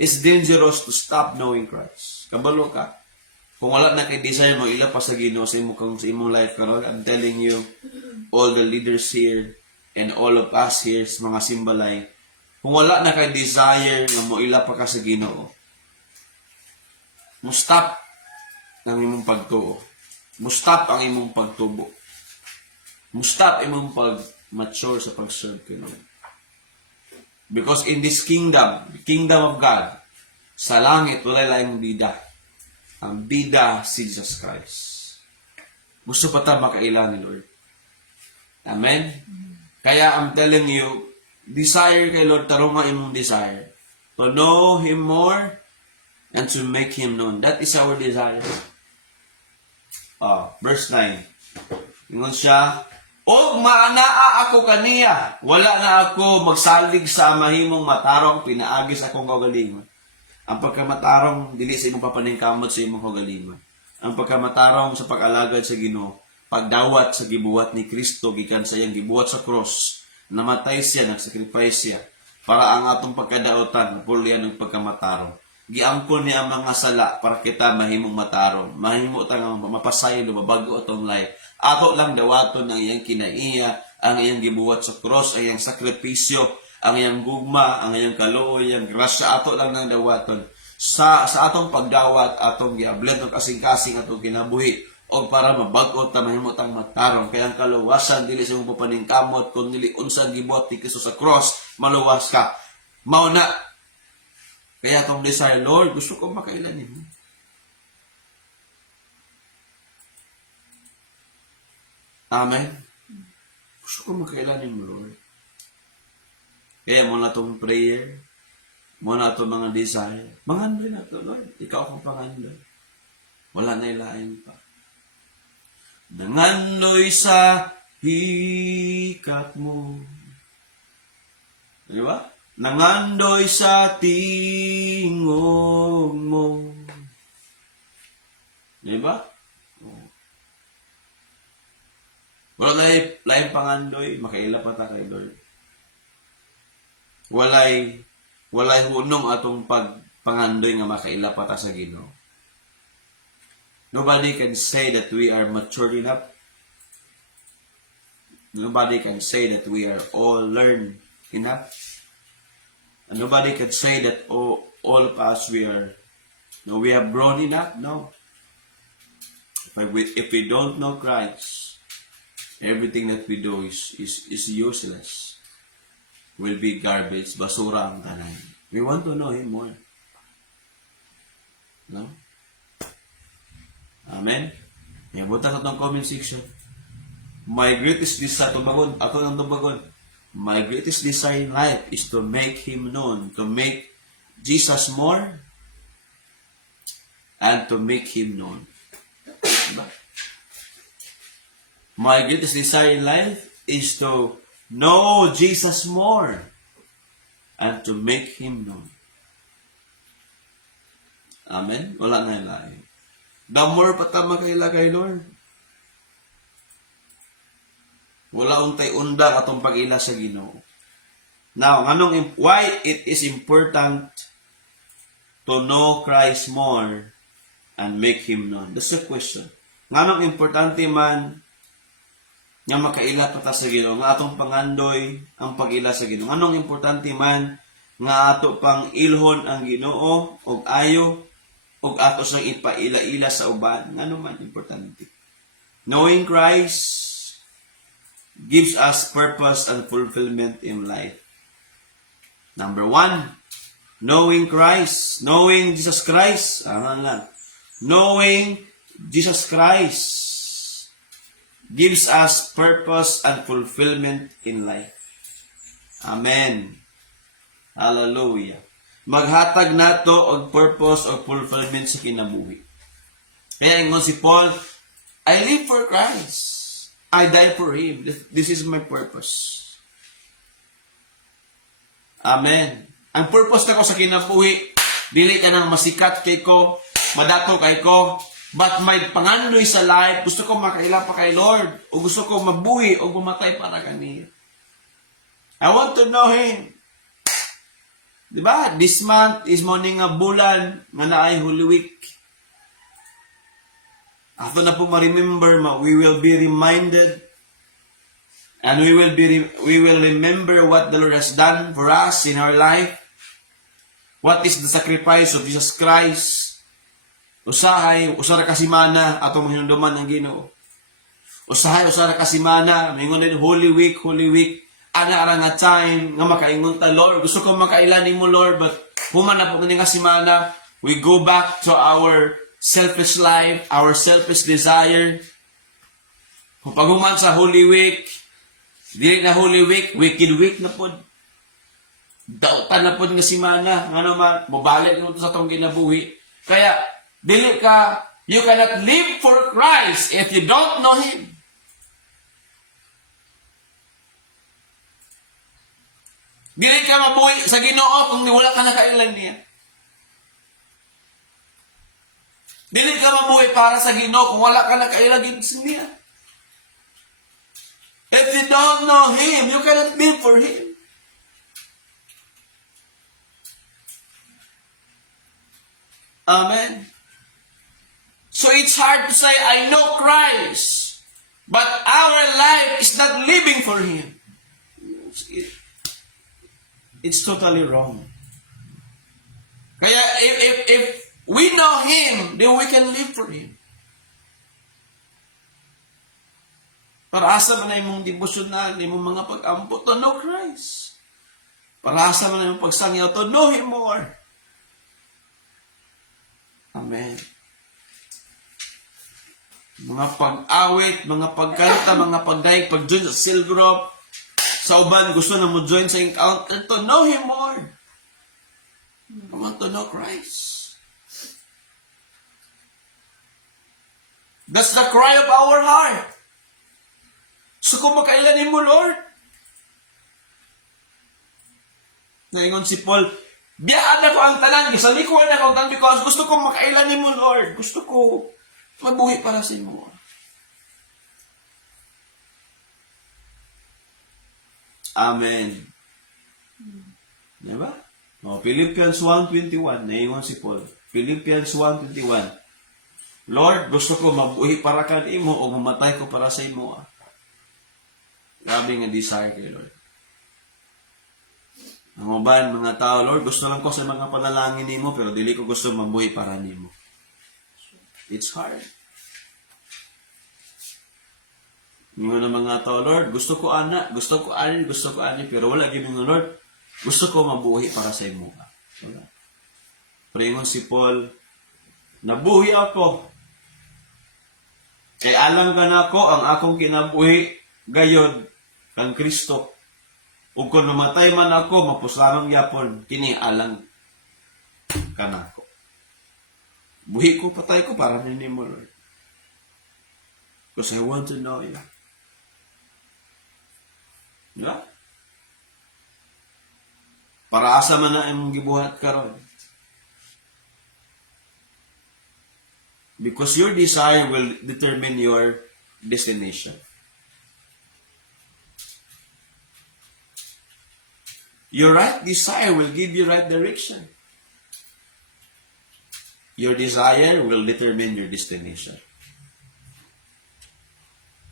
It's dangerous to stop knowing Christ. Kabalo ka. Kung wala na kay desire mo, ila pa sa Ginoo sa imong life karon, I'm telling you, all the leaders here, and all of us here, mga simbalay, kung wala na kay desire nga mo ila pa ka sa Ginoo, mo stop ang imong pagtuo. Mo stop ang imong pagtubo. Mo stop imong pag-mature sa pag-serve kay Lord. Because in this kingdom, the kingdom of God, sa langit, wala lang bida. Ang bida, si Jesus Christ. Gusto pa ta makaila ni Lord. Amen? Kaya I'm telling you, desire kay Lord, tarunga imong desire. To know Him more and to make Him known. That is our desire. Verse 9. Ingon siya, o maanaa ako kaniya, wala na ako magsalig sa mahimong matarong, pinaagis akong kaugalingon. Ang pagkamatarong, dili sa imong papaningkamot sa imong kaugalingon. Ang pagkamatarong sa pag-alagad sa Ginoo, pagdawat sa gibuhat ni Kristo, gikan sa iyang gibuhat sa cross, namatay siya, nagsacrifice siya, para ang atong pagkadaotan, pulyan ng pagkamatarong. Giangkon niya ang mga sala para kita mahimong matarong, mahimo tang mapasayon, mabago atong life. Ato lang dawaton ang iyang kinaiya, ang iyang gibuhat sa cross, ang iyang sakripisyo, ang iyang gugma, ang iyang kaluoy, ang grasya, ato lang nang dawaton. Sa atong pagdawat, atong giablet ng kasing-kasing atong kinabuhi, o para mabagot ta mahimo tang matarong. Kaya ang kaluwasan, dili sa imong papaningkamot, kung dili unsang gibuhat ni Kristo sa cross, maluwas ka. Mauna. Kaya itong desire, Lord, gusto ko makailan mo. Amen? Gusto ko makailanin mo, Lord. Kaya mo na itong prayer, mo na itong mga desire. Mangandoy na ito, Lord. Ikaw akong pangandoy. Wala na ilain pa. Nangandoy sa hikap mo. Di ba? Nangandoy sa tingog mo. Di ba? Wala na lain pangandoy, makaila pa ta kay Lord. Walay hunong atong pagpangandoy nga makaila pa ta sa Ginoo. Nobody can say that we are mature enough. Nobody can say that we are all learned enough. And nobody can say that all of us we have grown enough. No. If we don't know Christ, everything that we do is useless. will be garbage, basura ang tanan. We want to know Him more. No? Amen? Iabot sa itong comment section. My greatest desire, tumagon, ako nang tumagon. My greatest desire in life is to make Him known, to make Jesus more, and to make Him known. Diba? My greatest desire in life is to know Jesus more and to make Him known. Amen? Wala na yung lain. The more patama kaila kay Lord. Wala untay undang atong pag-ila sa Ginoo. Now, why it is important to know Christ more and make Him known? That's the question. Nganong importante man nga makaila pa ta sa Ginoo, nga atong pangandoy ang pag-ila sa Ginoo. Nganong importante man nga ato pang ilhon ang Ginoo og ayo og ato sang ipaila-ila sa uban. Ngano man importante. Knowing Christ gives us purpose and fulfillment in life. Number 1, knowing Christ, knowing Jesus Christ, knowing Jesus Christ gives us purpose and fulfillment in life. Amen. Hallelujah. Maghatag nato og purpose o fulfillment sa kinabuhi. Kaya ingon si Paul, I live for Christ. I die for Him. This is my purpose. Amen. Ang purpose na ko sa kinabuhi, dili ka nang masikat kay ko, madato kay ko, but may pangandoy sa life, gusto ko makaila pa kay Lord, o gusto ko mabuhi o bumatay para kaniya. I want to know Him. Diba? This month is morning nga bulan nga naay Holy Week. Ato na po ma-remember, we will be reminded and we will remember what the Lord has done for us in our life. What is the sacrifice of Jesus Christ? Usahay, usara kasimana atong hinunduman ang Ginoo. Usahay, usara kasimana, mingon din Holy Week. Ana ara nga time nga makaingon ta, Lord, gusto ko makailan nimo Lord, but human na po nga simana, we go back to our selfish life, our selfish desire. Kung paghuman sa Holy Week, dili na Holy Week, Wicked Week na po. Dautan na po nga simana, nga naman, mabalik mo sa itong ginabuhi. Kaya, dili ka, you cannot live for Christ if you don't know Him. Dili ka mabuhi sa Ginoo kung wala ka nakailan niya. Dili ka mabuhi para sa Ginoo kung wala ka nakailan niya. If you don't know Him, you cannot live for Him. Amen. So it's hard to say, I know Christ, but our life is not living for Him. It's totally wrong. Kaya if we know Him, then we can live for Him. Para asa man na imong devotional, imong mga pag-ampo to know Christ. Para asa man na imong pagsangyaw to know Him more. Amen. Mga pag-awit, mga pagkanta, mga pagdaig, pag-join sa cell group, sa uban, gusto na mo join sa encounter to know Him more. I want to know Christ. That's the cry of our heart. So kung makailanin mo, Lord. Naingon si Paul, biyaan na ko ang tanan, gisali ko na ko ang tanan because gusto ko makailanin mo, Lord. Gusto ko mabuhi para sa imo. Amen. Diba? Philippians 1:21, naingon si Paul. Philippians 1:21. Lord, gusto ko mabuhi para ka imo o mamatay ko para sa imo. Grabe nga desire kay Lord. Ang uban, mga tao, Lord, gusto lang ko sa mga panalangin nimo pero dili ko gusto mabuhi para nimo. It's hard. Mga na mga tao, Lord, gusto ko ana, gusto ko ani, pero wala gyud nga Lord. Gusto ko mabuhi para sa imo. Wala. Paringon si Paul, nabuhi ako. Kay alam ka na ako, ang akong kinabuhi, gayod, kang Kristo. Ug kung namatay man ako, mapusamang yapon, kini alang ka na ako. Buhi ko, patay ko, para ninyo, Lord. Because I want to know you. Yeah? Para asa man na imong gibuhat karon. Because your desire will determine your destination. Your right desire will give you right direction. Your desire will determine your destination.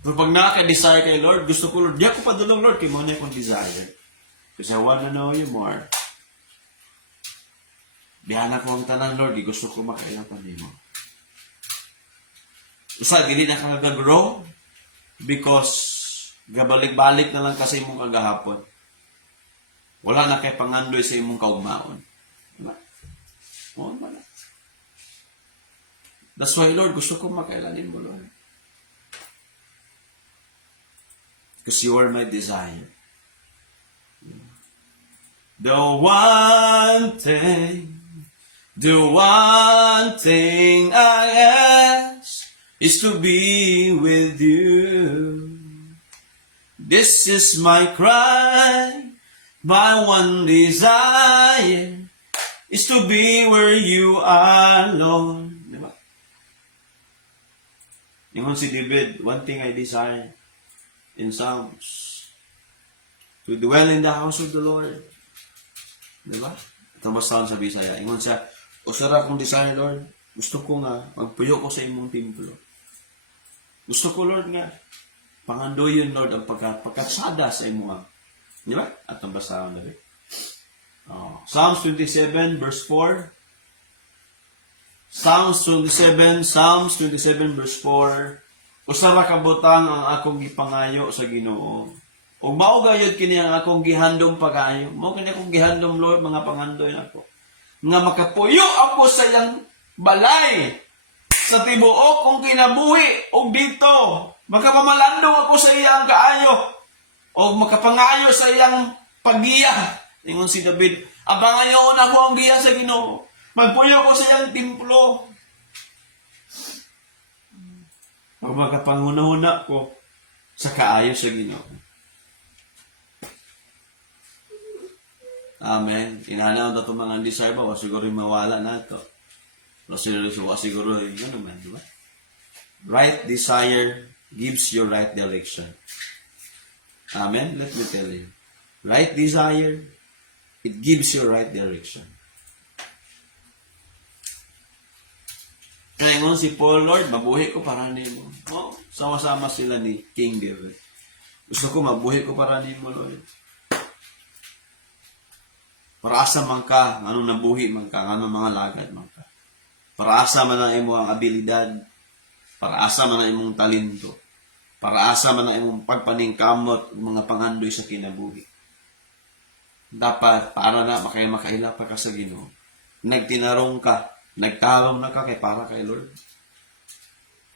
So pag nakaka-desire kay Lord, gusto ko Lord, di ako padulong Lord, kay mo na akong desire. Because I want to know you more. Bihan ako ang tanan Lord, di gusto ko makailang pa mo. Usa, dili na ka nag-grow because gabalik-balik na lang kasi imong kagahapon. Wala na kay pangandoy sa imong kaugmaon. Diba? Oo, wala. That's why, Lord, gusto ko makailanin mo, Lord. Because you are my desire. The one thing I ask is to be with you. This is my cry, my one desire is to be where you are, Lord. Diba? Ingon si David, one thing I desire in Psalms, to dwell in the house of the Lord. Diba? Ito ba Psalm sa Bisaya? Ingon siya, usara kong desire, Lord, gusto ko nga, magpuyo ko sa imong templo. Gusto ko, Lord, nga, pangandoyon, Lord, ang pagkatsada sa imong. Di ba? At ang basahan na rin. Psalms 27, verse 4. Psalms 27, verse 4. Usara kabutang ang akong gipangayo sa Ginoo. Ug mao gayud kini ang akong gihandom pagayo. Mao kini akong gihandom, Lord, mga pangandoy nako. Nga makapuyo ako sa iyang balay sa tibuok kong kinabuhi og dito. Makapamalandong ako sa iyang kaayo o makapangayo sa iyang paggiya. Ingon si David, abangayo na ko ang giya sa Ginoo. Magpuyo ko sa iyang templo. O makapanguna-huna ko sa kaayo sa Ginoo. Amen. Inanaw na itong mga desire ba? O siguro mawala na ito. O siguro yun naman, di ba? Right desire gives you right direction. Amen? Let me tell you. Right desire, it gives you right direction. Kaya ngon si Paul, Lord, mabuhi ko para nimo. Oh, sama-sama sila ni King David. Gusto ko mabuhi ko para nimo, Lord. Para asa man ka, anong nabuhi man ka, anong mga lagad man ka. Para asa man na imo ang abilidad, para asa man na imong talento, para asa man na imong pagpaningkamot, mga pangandoy sa kinabuhi. Dapat, para na makaila pa ka sa Ginoo. Nagtinarong ka, nagtalong na ka kay para kay Lord.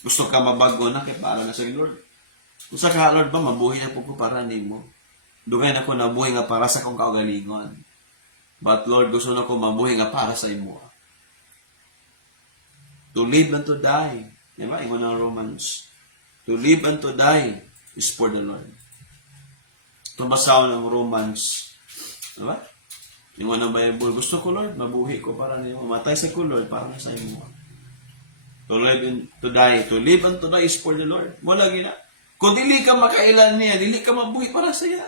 Gusto ka mabago na kay para na sa Lord. Kung sa ka, Lord ba, mabuhi na po ko para nimo. Dugay na ko nabuhi nga para sa kong kaugalingon. But Lord, gusto na ko mabuhi nga para sa imo. To live and to die. Diba? Ingon ng Romans. To live and to die is for the Lord. Tumasaw ng Romans. Diba? Ingon ng Bible. Gusto ko, Lord, mabuhi ko para nimo. Matay sa ko, Lord, para na sa imo. To live and to die. To live and to die is for the Lord. Wala gina. Kung dili ka makailan niya, dili ka mabuhi para sa iya.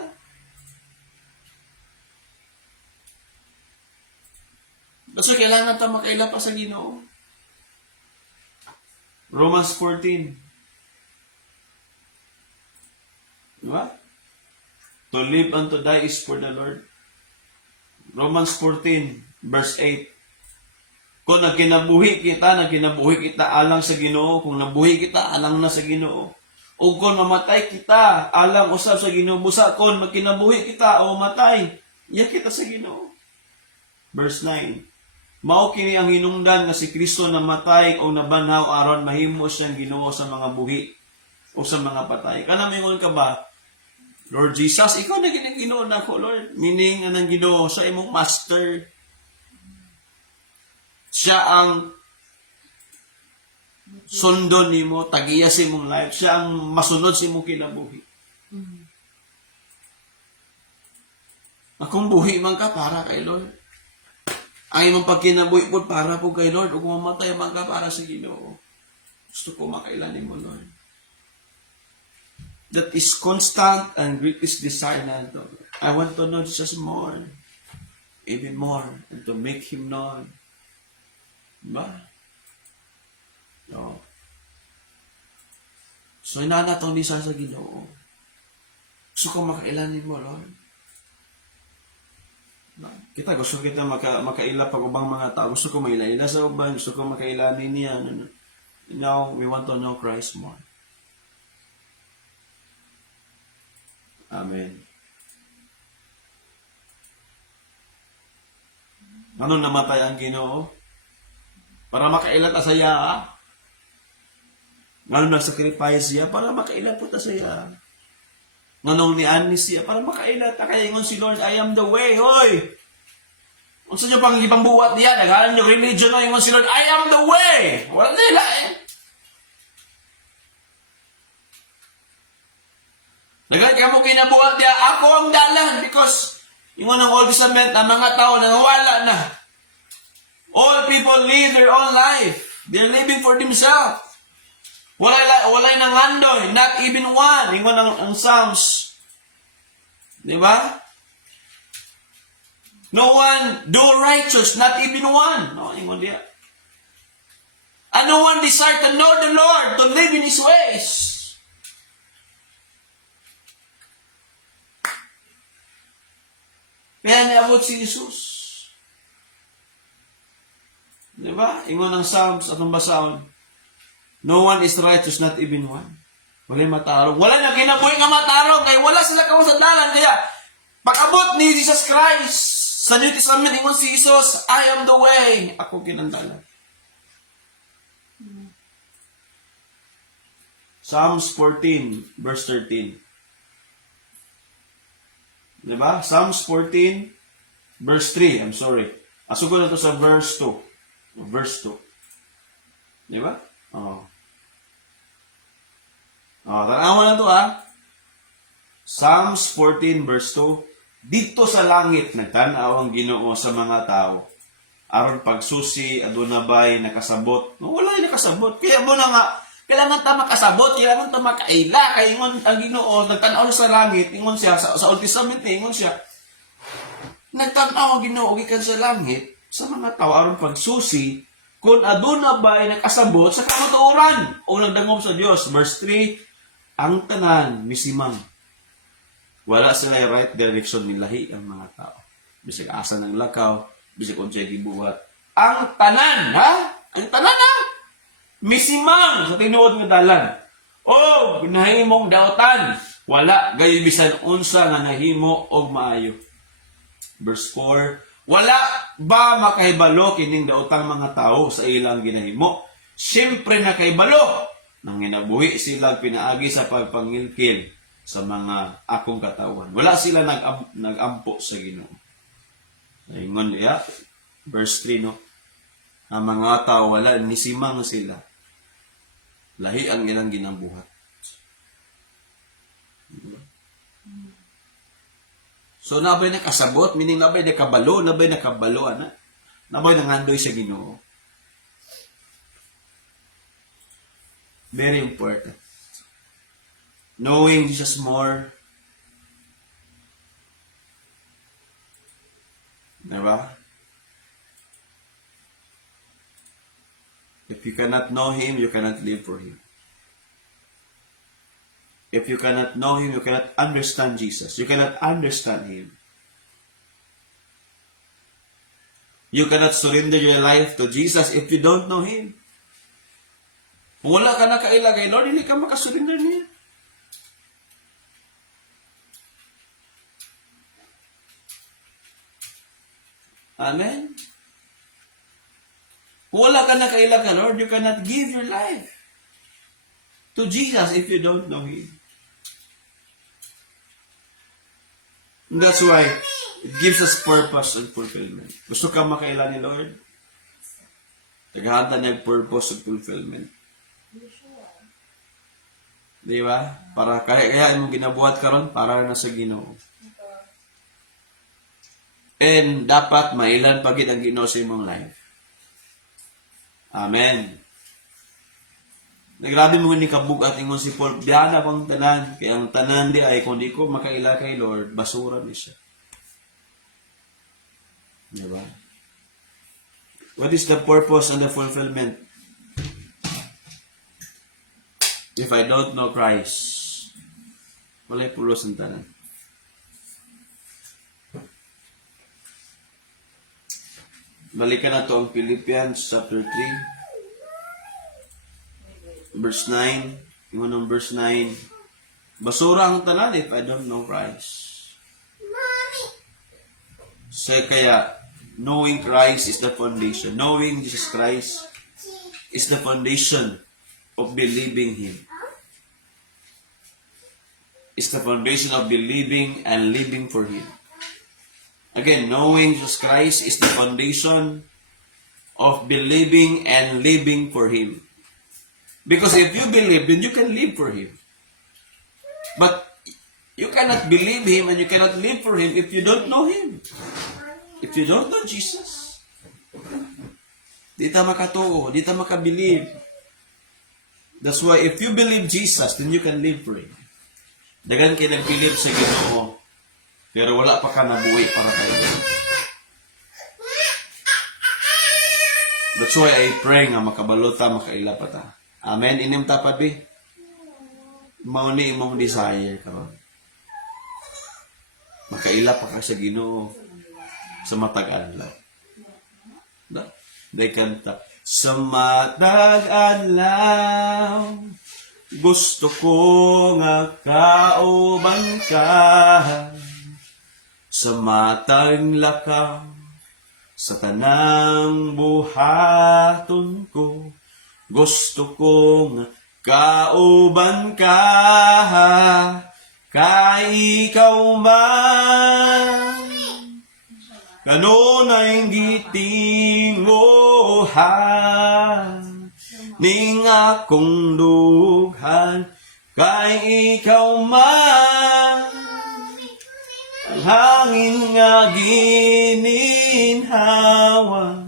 Basta kailangan tayo makaila pa sa Ginoo. Romans 14. Diba? To live and to die is for the Lord. Romans 14, verse 8. Kung nagkinabuhi kita alang sa Ginoo. Kung nabuhi kita, alang na sa Ginoo. Ug kung mamatay kita, alang usab sa Ginoo, busa kon magkinabuhi kita o matay, iya kita sa Ginoo. Verse 9. Mao kini ang hinungdan nga si Kristo namatay o nabanhaw aron mahimo siyang Ginoo sa mga buhi o sa mga patay. Kana mingon ka ba, Lord Jesus, ikaw na gining Ginoo nako, Lord. Meaning anang Ginoo sa imong master. Siya ang sundon nimo, tagiya sa imong life. Siya ang masunod sa imong kinabuhi. Akong buhi man ka para kay Lord. Ang imong pagkinabuhi po para po kay Lord. O kung mamatay man ka para sa Ginoo. Gusto ko makailanin mo, Lord. That is constant and greatest desire na ito. I want to know Jesus more. Even more. And to make Him known. Diba? No. So, inanataw ni sa Ginoo. Gusto ko makailanin mo, Lord. No. Kita, gusto kita makaila pag ubang mga tao. Gusto ko maila sa ubang. Gusto ko makailanin niya. Now, we want to know Christ more. Amen. Anong namatay ang Ginoo? Para makailan ta saya. Anong nagsacrifice siya? Para makailan po ta saya. Anong nian ni siya? Para makailan ta. Kaya ingon si Lord, I am the way. Hoy! Kung sa nyo pang ipangbuwat niya, naghalan nyo religion na ingon si Lord, I am the way! Wala nila eh. Naghalan ka mo kinabuhat niya, ako ang dalan because yung ang Old Testament, ang mga tao nangawala na. All people live their own life. They're living for themselves. Walay nangandoy, not even one. Yung ang Psalms. Di ba? No one do righteous, not even one. No, yung diya. And no one desire to know the Lord, to live in His ways. Kaya niabot si Jesus. Diba? Ingon ang Psalms at ang basahon. No one is righteous, not even one. Wala'y matarong. Wala na kinabuhi nga matarong. Kaya wala sila kaw sa dalan. Kaya pag-abot ni Jesus Christ sa New Testament, ingon si Jesus, I am the way. Ako kinandalan. Psalms 14, verse 13. Diba? Psalms 14, verse 3. I'm sorry. Asugo na to sa verse 2. Verse 2. Diba? Tanawa na to Psalms 14, verse 2. Dito sa langit, nagtanaw ang Ginoo sa mga tao. Aron pagsusi, adunabay, nakasabot. Wala yung nakasabot. Kaya mo na nga, kailangan ta makasabot, kailangan ta makaila. Kaya ingon ang Ginoo, nagtanaw sa langit, ingon siya, sa Old Testament ingon siya, nagtanaw ang Ginoo, gikan sa langit, sa mga tao, aron pagsusi, kung aduna ba'y nakasabot sa kamatuoran o nagdangom sa Diyos. Verse 3, ang tanan, misimang. Wala sila right direction nilahi ang mga tao. Bisag asa ng lakaw, bisag kung siya gibuhat. Ang tanan, Ang tanan, misimang sa tinuod nga dalan. O, nahimong daotan. Wala, gayon bisan unsa nga nahimo og maayo. Verse 4, wala ba makahibalo kining daotang mga tao sa ilang ginahimo? Siyempre nakahibalo nang ginabuhi sila pinaagi sa pagpangilkil sa mga akong katawan. Wala sila nagampo sa Ginoo. Ingon niya, verse 3, no? Ang mga tao wala, nisimang sila. Lahi ang ilang ginabuhat. So, nabay nakasabot, meaning nabay nakabalo, nabay nangandoy sa Ginoo. Very important. Knowing Jesus more. Diba? If you cannot know Him, you cannot live for Him. If you cannot know Him, you cannot understand Jesus. You cannot understand Him. You cannot surrender your life to Jesus if you don't know Him. Kung wala ka na kaila kay Lord, hindi ka makasurrender niya. Amen? Kung wala ka na kailangan, Lord, you cannot give your life to Jesus if you don't know Him. And that's why it gives us purpose and fulfillment. Gusto ka makailan ni Lord? Taghanta niya purpose and fulfillment. Di ba? Para kaya mong ginabuhat karon para na sa Ginoo. And dapat mailan pagit ang Ginoo sa imong life. Amen. Nagrabi mo ni kabugat ingon si Paul, diana pang tanan, kaya ang tanan di ay kung di ko makaila kay Lord, basura ni siya. Diba? What is the purpose and the fulfillment? If I don't know Christ, walay pulos ang tanan. Balikan na to ang Philippians chapter 3. Verse 9, yung anong verse 9, basura ang tanan if I don't know Christ. So kaya, knowing Christ is the foundation. Knowing Jesus Christ is the foundation of believing Him. It's the foundation of believing and living for Him. Again, knowing Jesus Christ is the foundation of believing and living for Him. Because if you believe, then you can live for Him. But you cannot believe Him and you cannot live for Him if you don't know Him. If you don't know Jesus. Di ta makatuo, di ta makabilib. That's why if you believe Jesus, then you can live for Him. Dagan kayo nag-believe sa Ginoo, pero wala pa ka nabuhay para kay Him. That's why I pray nga makabalota, makaila pa ta. Amen. Inim tapad bi. Mao ni imong desire karon. Makaila pa ka sa Ginoo sa matag adlaw. Da. Day kanta. Sa matag adlaw gusto ko nga kauban ka. Sa matag lakaw sa tanang buhaton ko. Gusto kong kauban ka, kay ikaw man. Kanunay gitinguhan, ning akong dughan, kay ikaw man. Ang hangin nga gininhawa.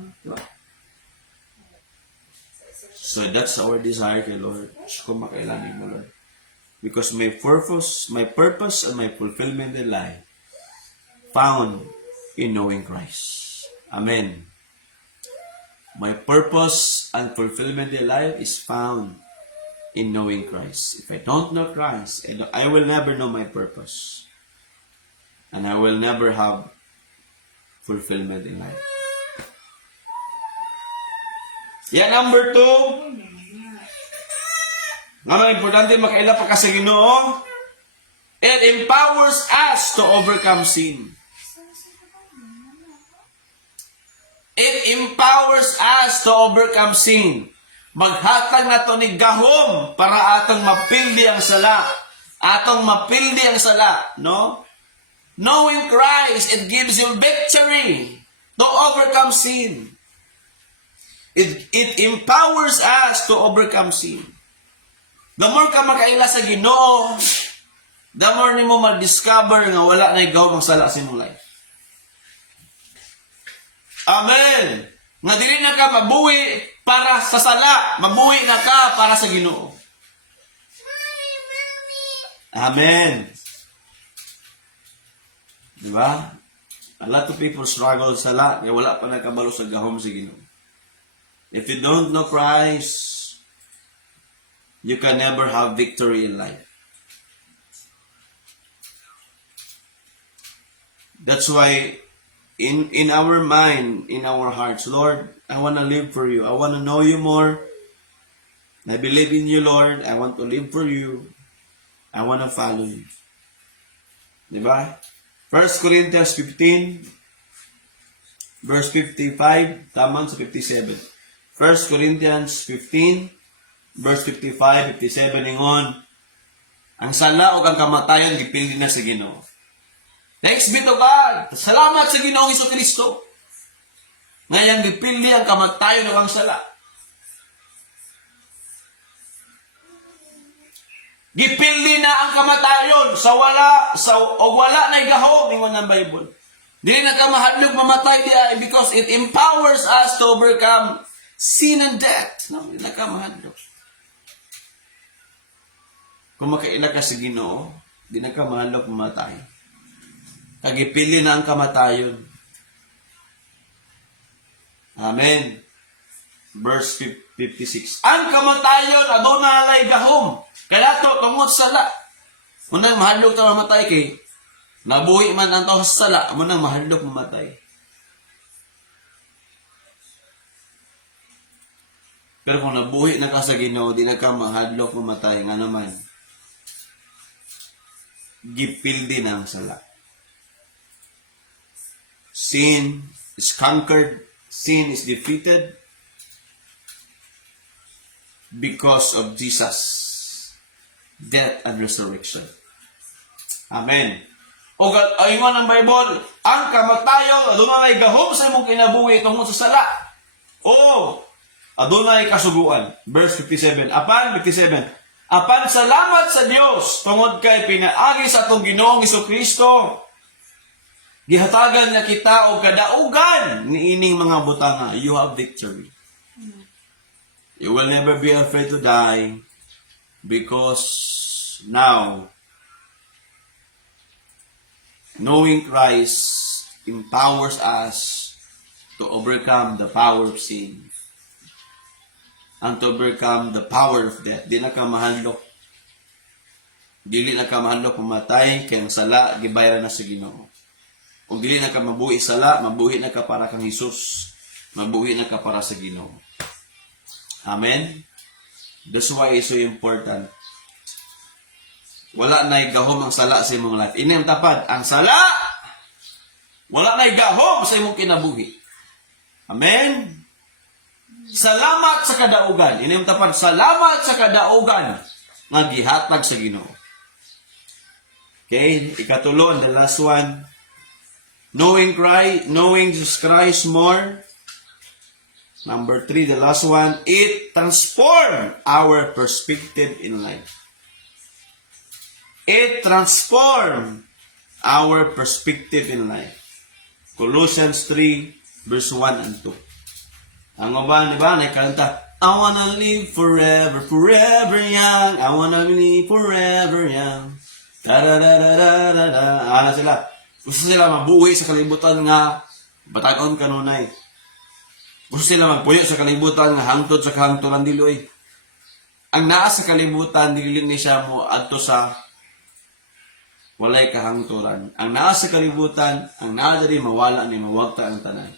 So that's our desire kay Lord. Kung makailangan mo, Lord. Because my purpose and my fulfillment in life found in knowing Christ. Amen. My purpose and fulfillment in life is found in knowing Christ. If I don't know Christ, I will never know my purpose. And I will never have fulfillment in life. Yan, number 2. Nga importante makaila pa ka sa Ginoo. It empowers us to overcome sin. It empowers us to overcome sin. Maghatag na to ni gahom para atong mapildi ang sala. Atong mapildi ang sala, no? Knowing Christ, it gives you victory to overcome sin. It empowers us to overcome sin. The more ka makaila sa Ginoo, the more nimo ma-discover nga wala na igawang sala sa imong life. Amen. Nga dili na ka mabuhi para sa sala, mabuhi na ka para sa Ginoo. Amen. Diba? A lot of people struggle sa sala, kaya wala pa nagkabalo sa gahom sa Ginoo. If you don't know Christ, you can never have victory in life. That's why in our mind, in our hearts, Lord, I want to live for you. I want to know you more. I believe in you, Lord. I want to live for you. I want to follow you. Diba? 1 Corinthians 15, verse 55, taman sa 57. 1 Corinthians 15, verse 55, 57, ingon, ang sala o ang kamatayon, gipili na sa Ginoo. Thanks be to God. Salamat sa Ginoong Jesucristo. Ngayon, gipili ang kamatayon o ang sala. Gipili na ang kamatayon o wala na igahom, ingon ng Bible. Dili na ka mahadlok mamatay diya because it empowers us to overcome sin and death. No, dili na ka mahadlok. Kung makaila ka sa Ginoo, di na ka mahadlok mamatay. Kagipili na ang kamatayon. Amen. Verse 56. Ang kamatayon aduna lay gahom. Kadato tungod sala. Munang mahadlok ta mamatay kay nabuhi man ang tao sa sala, munang mahadlok mamatay. Pero kung nabuhi na ka sa Ginoo, di na ka mahadlok mamatay nga naman. Gipildi na ang sala. Sin is conquered. Sin is defeated because of Jesus' death and resurrection. Amen. O ingon ng Bible, ang kamatayon adunay gahom sa imong kinabuhi tungod sa sala. O adunay kasuguan. Verse 57. Apan 57. Apan salamat sa Dios tungod kay pinaagi sa atong Ginoong Jesucristo. Gihatagan na kita og kadaugan niining mga butanga. You have victory. You will never be afraid to die because now knowing Christ empowers us to overcome the power of sin and to overcome the power of death. Di na ka mahandlok. Dili na ka mahandlok pumatay kay ang sala gibayaran na sa Ginoo. Kung dili na ka mabuhi sala, mabuhi na ka para kang Hesus. Mabuhi na ka para sa Ginoo. Amen? That's why it's so important. Wala na igahom ang sala sa imong life. Ini ang tapad. Ang sala, wala na igahom sa imong kinabuhi. Amen? Salamat sa kadaugan. Ini ang tapad. Salamat sa kadaugan nga gihatag sa Ginoo. Okay? Ikatulo, the last one. Knowing Jesus Christ more. Number 3, the last one, it transforms our perspective in life. It transforms our perspective in life. Colossians 3, verse 1 and 2. Ang uban, di ba? Naikanta, I wanna live forever, forever young. I wanna live forever young. Da-da-da-da-da-da-da. Ano sila? Gusto sila mabuhi sa kalibutan nga batagon kanunay. Gusto sila magpuyo sa kalibutan nga hangtod sa kahangturan diloy. Ang naa sa kalibutan, dili ni siya mo adto sa walay kahangturan. Ang naa sa kalibutan, ang naa diri mawala ni mawagta ang tanan.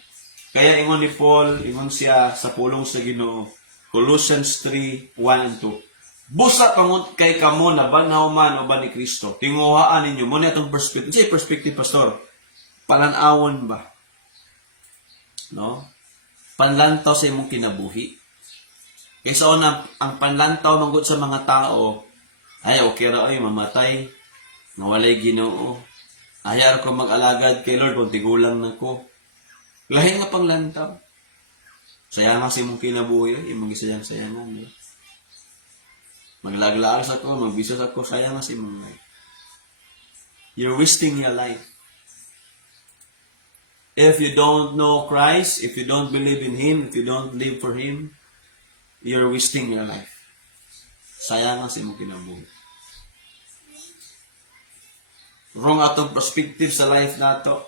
Kaya ingon ni Paul, ingon siya sa pulong sa Ginoo, Colossians 3, 1 and 2. Busa tungod kay kamo na banhaw man o ba ni Kristo. Tinguhaan ninyo mo na itong perspective. Kasi perspective, pastor, palanawon ba? No? Panlantaw sa imong kinabuhi. Kaysa una, ang panlantaw manggod sa mga tao, ay okay ra ay mamatay, nawalay Ginoo. Ayar ko mag-alagad kay Lord kung tigulang na ko. Lahi nga panglantaw. Sayang sa imong kinabuhi, imong gisayang-sayangan. Maglaglaag sa ko, magbisos ako, sayang nga si imong life. You're wasting your life. If you don't know Christ, if you don't believe in Him, if you don't live for Him, you're wasting your life. Sayang nga si imong kinabuhi. Wrong atong perspective sa life nato.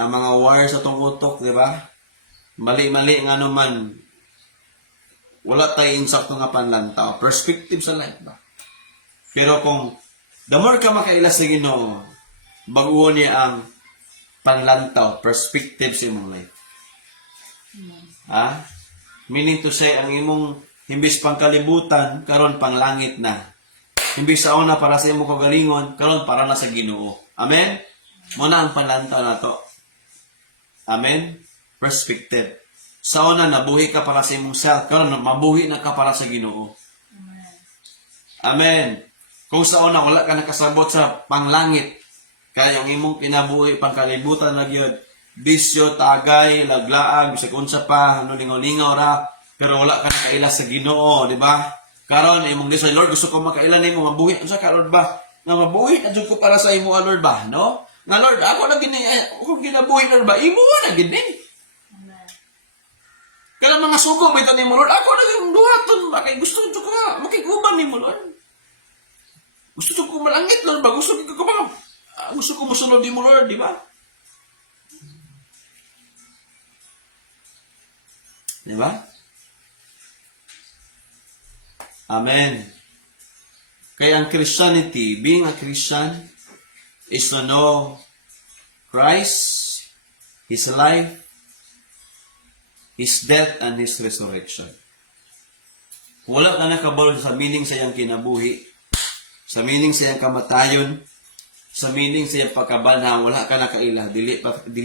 Ang mga wires sa atong utok, di ba? Mali-mali nga naman. Wala tayo insakto nga panlantaw. Perspective sa life ba? Pero kung the more ka makaila sa Ginoo, baguon niya ang panlantaw, perspective sa imong life. Ha? Meaning to say, ang imong himbis pangkalibutan, karon panglangit na. Himbis sa una para sa imong kagalingon, karon para na sa Ginoo. Amen? Muna ang panlantaw na to. Amen? Perspective. Sa una, nabuhi ka para sa imong self. Karon mabuhi na ka para sa Ginoo. Amen. Kung sa una, wala ka nakasabot sa panglangit, kaya yung imong kinabuhi, pangkalibutan na gyud, bisyo, tagay, laglaag, bisag unsa pa, ano lingaw-lingaw ra, pero wala ka nakaila sa Ginoo, di ba? Karon imong disay, Lord, gusto ko makaila nimo mabuhi. Unsa ka, Lord ba? Na mabuhi na jud ko para sa imo, Lord ba, no? Nga Lord, ako na gini, ako ginabuhi, Lord ba? Imo na gini. Kaya mga sugo, may tanim mo, Lord, ako na yung duhaton, bakit gusto ko ka, makikuban ni mo, Lord. Gusto ko malangit, Lord ba? Gusto ko masunod ni mo, Lord, di ba? Di ba? Amen. Kaya ang Christianity, being a Christian, is to know Christ, His life, His death, and His resurrection. Wala ka nakabalo sa meaning sa iyang kinabuhi, sa meaning sa iyang kamatayon, sa meaning sa iyang pagkabanhang, wala ka nakaila, dili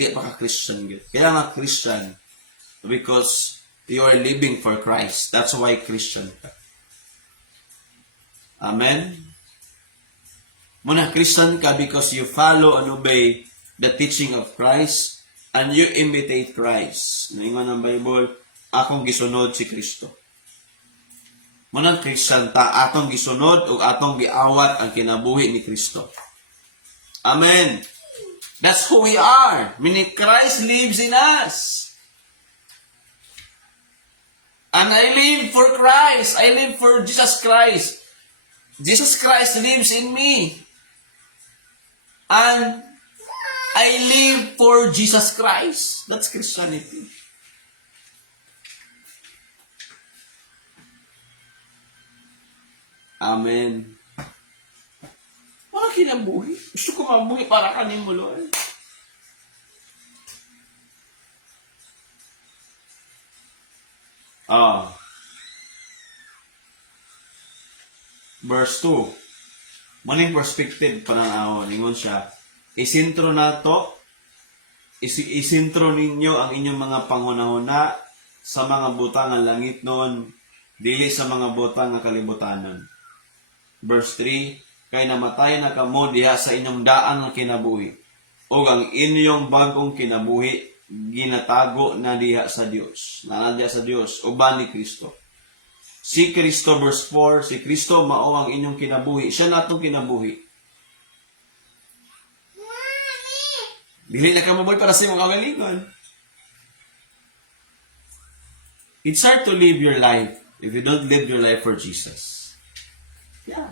pa ka Christian. Kaya nga Christian, because you are living for Christ. That's why Christian ka. Amen? Muna, Christian ka because you follow and obey the teaching of Christ and you imitate Christ. Naingon ng Bible, akong gisunod si Kristo. Muna, Christian ta, atong gisunod o atong giawat ang kinabuhi ni Kristo. Amen. That's who we are. Meaning Christ lives in us. And I live for Christ. I live for Jesus Christ. Jesus Christ lives in me. And I live for Jesus Christ. That's Christianity. Amen. Wala kinabuhi. Gusto ko mabuhi para kanin mo, Lord. Verse 2. Maning perspective pananaw, ningon siya, isintro ninyo ang inyong mga panghunahuna sa mga butang ng langit noon, dili sa mga butang ng kalibutanon. Verse 3, kay namatay na kamo diha sa inyong daan nga kinabuhi, o ang inyong bagong kinabuhi, ginatago na diha sa Dios. Diha sa Dios, uban ni Kristo. Si Kristo, verse 4, si Kristo mao ang inyong kinabuhi. Siya natong kinabuhi. Dili na ka mabuhi para sa imong kagalingon. It's hard to live your life if you don't live your life for Jesus. Yeah.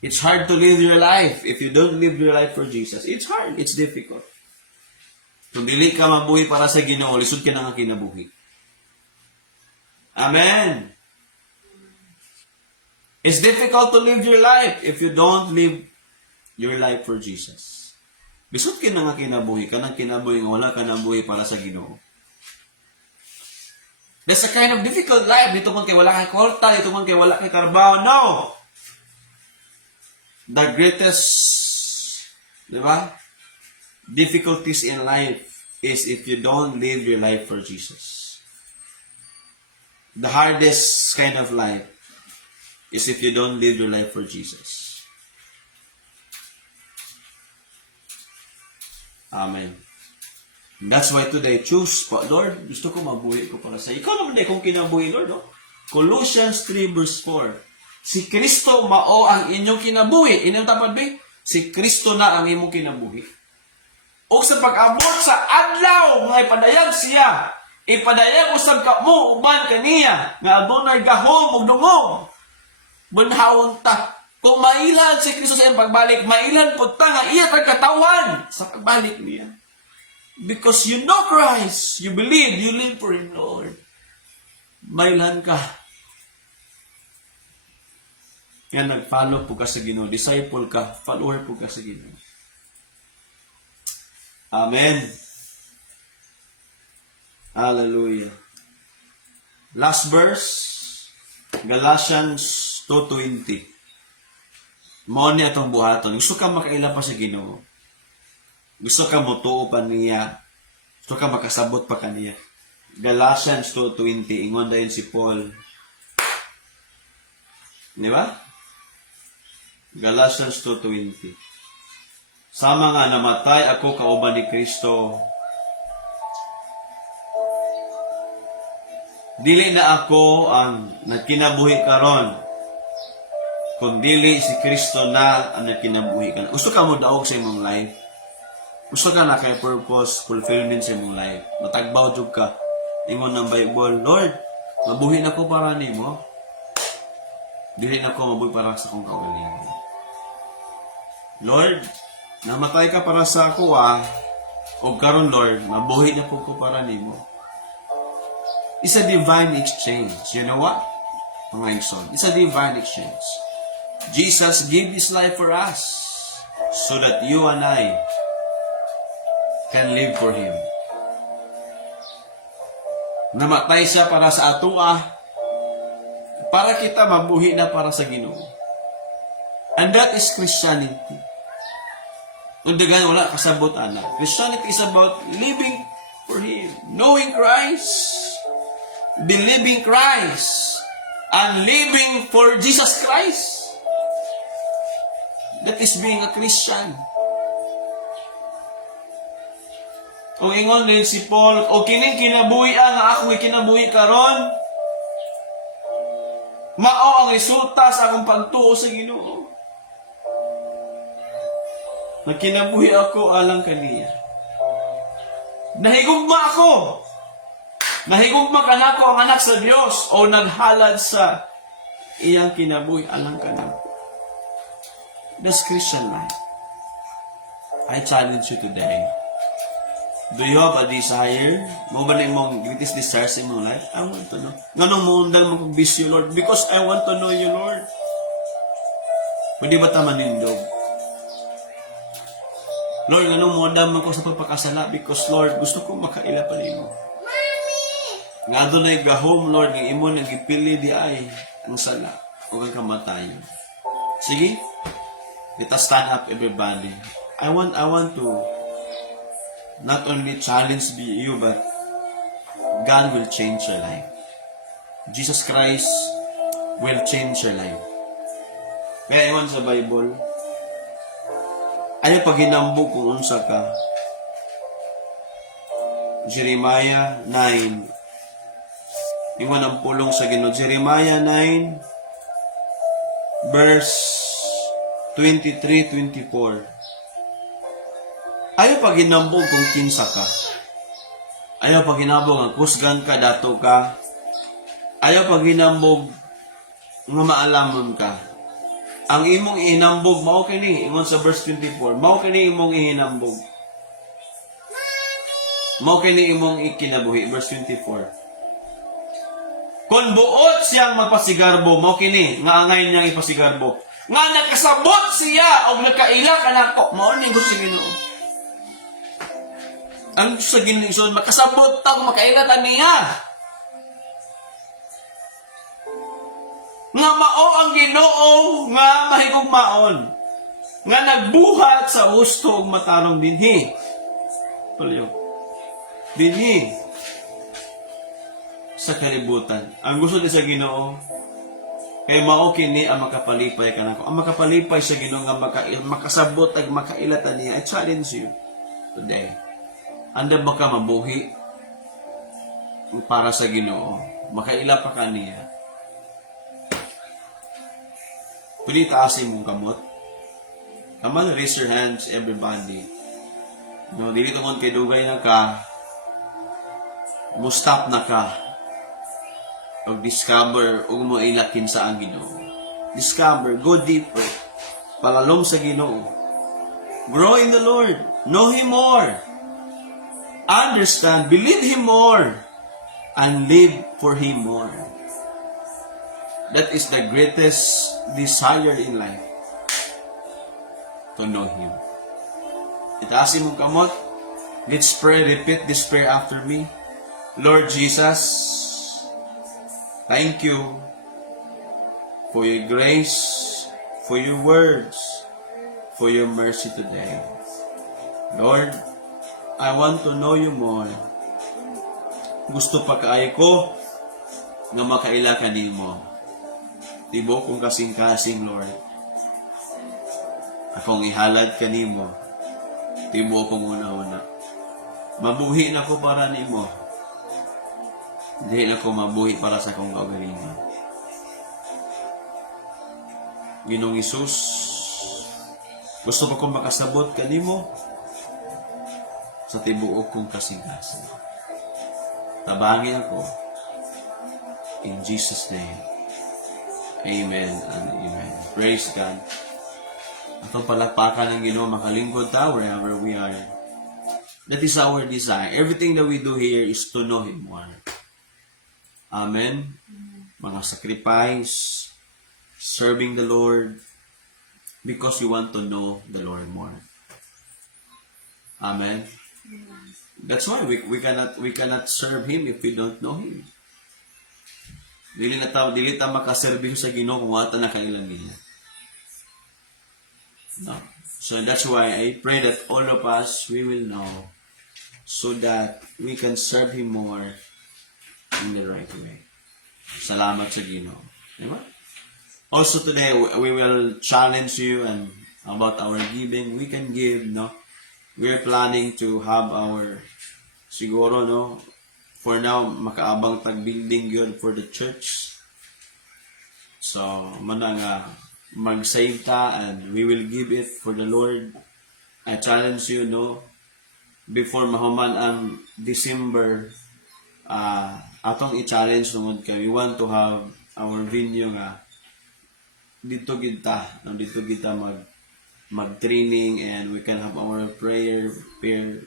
It's hard to live your life if you don't live your life for Jesus. It's hard. It's difficult. Kung dili ka mabuhi para sa Ginoo, lisod ka na nga kinabuhi. Amen. It's difficult to live your life if you don't live your life for Jesus. Bisod ka na nga kinabuhi, ka nang kinabuhi nga wala ka nabuhi para sa Ginoo. That's a kind of difficult life. Dito kung kay wala kay kwarta, dito kung kay wala kay trabaho. No! The greatest, di ba, difficulties in life is if you don't live your life for Jesus. The hardest kind of life is if you don't live your life for Jesus. Amen. And that's why today, choose, Lord, gusto ko mabuhi ko para sa iyo. Ikaw naman kung kinabuhi, Lord, no? Colossians 3 verse 4. Si Kristo mao ang inyong kinabuhi. Inyong tapad ba? Si Kristo na ang imong kinabuhi. O sa pag-abot sa adlaw, mga ipadayag siya, ipadayag usab ka mo, uban kaniya, nga adunay gahom ug dungog. Bunhawon ta. Kung mailan si Kristo sa iyang pagbalik, mailan po ta nga iya pagkatawan sa pagbalik niya. Because you know Christ, you believe, you live for Him, Lord. Mailan ka. Yan, nag-follow po ka sa Ginoo. Disciple ka, follower po ka sa Ginoo. Amen. Hallelujah. Last verse, Galatians 2:20. Mao ni atong buhaton. Gusto ka makaila pa sa Ginoo. Gusto ka mutuo pa niya. Gusto ka makasabot pa kaniya. Galatians 2:20, ingon dayon si Paul. Di ba? Galatians 2:20. Sama nga namatay ako kauban ni Kristo. Dili na ako ang nagkinabuhi karon, kundi si Kristo na ang nagkinabuhi karon. Gusto ka mo daog sa imong life? Gusto ka na kay purpose, fulfillment sa imong life? Matagbaw jud ka. Ingon ng Bible, Lord, mabuhi na ko para nimo. Dili na ko mabuhi para sa akong kaugalingon. Lord, namatay ka para sa ako o karon Lord, mabuhi na po ko para nimo. It's a divine exchange. You know what? Mga igsoon, it's a divine exchange. Jesus gave His life for us so that you and I can live for Him. Namatay siya para sa atua, para kita mabuhi na para sa Ginoo. And that is Christianity. Undagan wala kasabot ana. Christianity is about living for Him, knowing Christ, believing Christ, and living for Jesus Christ. That is being a Christian. O ingon din si Paul, o kining kinabuhi nga ako kinabuhi karon, mao ang resulta sa akong pagtuo sa Ginoo. Nagkinabuhi ako alang kaniya. Nahigugma ako. Nahigugma ka na ako ang anak sa Diyos o naghalad sa iyang kinabuhi alang kaniya. That's Christian life. I challenge you today. Do you have a desire? Mo ba na imong greatest desires in mong life? I want to know. Nganong mo undang mag-bisyo, Lord? Because I want to know you, Lord. Pwede ba ta manindog? Lord, nganong mo undang man ko sa pagpakasala? Because, Lord, gusto ko makaila pa nimo. Nga doon ay gahom, Lord, ng imo nagipili di ay ang sala o ang kamatayon. Sige, let us stand up, everybody. I want to not only challenge you, but God will change your life. Jesus Christ will change your life. Kaya iwan sa Bible, ayaw pag hinambog kung unsa ka. Jeremiah 9. Iwan ang pulong sa Ginoo. Jeremiah 9, verse 23-24. Ayaw pag hinambog kung kinsa ka. Ayaw pag hinambog ang kusgan ka, dato ka. Ayaw pag hinambog nga maalamon ka. Ang imong ihinambog, mao kini, ingon sa verse 24, mao kini imong ihinambog. Mao kini imong ikinabuhi, verse 24. Kung buot siyang magpasigarbo, mao kini, nga angay niyang ipasigarbo. Nga nakasabot siya, o nakaila ka na ko, mao ni gusto Ginoo. Ang sa Ginoo, makasabot ta, makaila ta niya. Nga mao ang Ginoo nga mahigugmaon, nga nagbuhat sa husto ug matarong dinhi. Palyo. Dinhi sa kalibutan. Ang gusto ni sa Ginoo kay mao kini ang makapalipay kanako. Ang makapalipay sa Ginoo nga makasabot ag makailatan niya. I challenge you today. Anda ba ka mabuhi para sa Ginoo? Makaila pa ka niya. Pwede taasin mong kamot. Come on, raise your hands, everybody. No, dili tungkol kay dugay na ka. Mustap na ka. O discover, o mo ilakin sa ang Ginoo. Discover, go deeper. Palalom sa Ginoo. Grow in the Lord. Know Him more. Understand, believe Him more. And live for Him more. That is the greatest desire in life. To know Him. Itaasin mong kamot. Let's pray. Repeat this prayer after me. Lord Jesus, thank you for your grace, for your words, for your mercy today. Lord, I want to know you more. Gusto pa kaayo ko nga makaila ka nimo. Tibo kung kasing-kasing, Lord. Akong ihalad ka nimo. Tibo kong una-una. Mabuhi na ko para nimo. Hindi na ko mabuhi para sa akong kaugalingon. Ginoong Isus, gusto ko kong makasabot ka nimo sa tibuok kong kasing-kasing. Tabangin ako. In Jesus' name. Amen and amen. Praise God. Atong palakpakan ng Ginoo, makalingkod ta wherever we are. That is our desire. Everything that we do here is to know Him more. Amen. Mga sacrifice, serving the Lord, because we want to know the Lord more. Amen. That's why we cannot serve Him if we don't know Him. Dili ta makaserve sa Ginoo kung wala ta nakailang niya. No. So that's why I pray that all of us we will know, so that we can serve Him more in the right way. Salamat sa Ginoo. Diba? Also today we will challenge you and about our giving. We can give, no? We're planning to have our siguro, no, for now makaabang tag building yun for the church. So mana nga mag-save ta and we will give it for the Lord. I challenge you, no, before mahuman ang December, atong i-challenge tungod kay we want to have our venue nga dito kita, no, dito kita mag-training, and we can have our prayer pair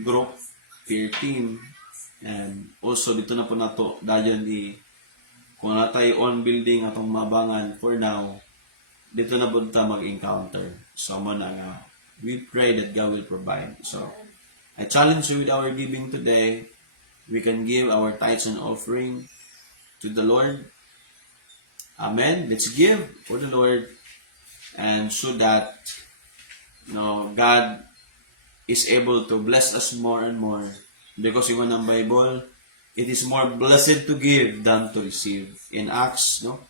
group, pair team, and also dito na po nato dayon kung natay on building atong mabangan for now, dito na po ta mag-encounter. So mo na nga we pray that God will provide. So I challenge you with our giving today. We can give our tithes and offering to the Lord. Amen. Let's give for the Lord, and so that, you know, God is able to bless us more and more. Because ingon ang Bible, it is more blessed to give than to receive. In Acts, no,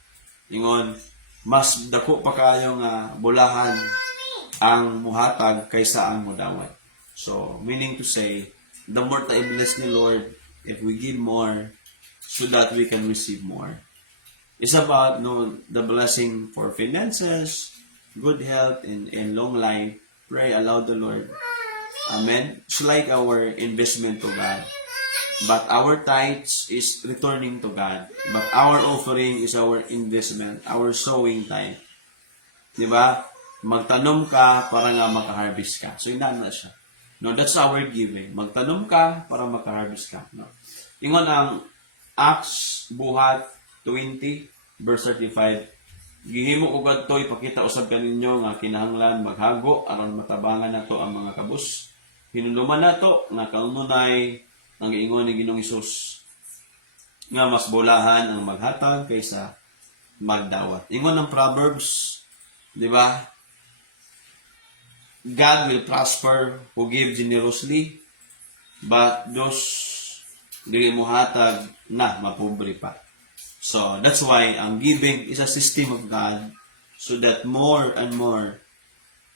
ingon, mas dako pa kayo nga bulahan ang muhatag kaysa ang mudawat. So, meaning to say, the more tayo bless ni Lord, if we give more, so that we can receive more. It's about, no, the blessing for finances, good health, and long life. Pray, allow the Lord. Amen. It's like our investment to God. But our tithes is returning to God. But our offering is our investment, our sowing tithe. Diba? Magtanom ka para nga makaharvest ka. So, inaan na siya. No, that's our giving. Magtanom ka para makaharvest ka. No? Ingon ang Acts buhat 20, verse 35. Gihimo ko gadto ipakita usab kaninyo nga kinahanglan maghago aron matabangan nato ang mga kabus. Hinuluman nato nga kanunay ang giingon ni Ginoong Hesus nga mas bulahan ang maghatag kaysa magdawat. Ingon ng Proverbs, di ba? God will prosper who give generously, but those dili mo hatag na mapobre pa. So, that's why ang giving is a system of God, so that more and more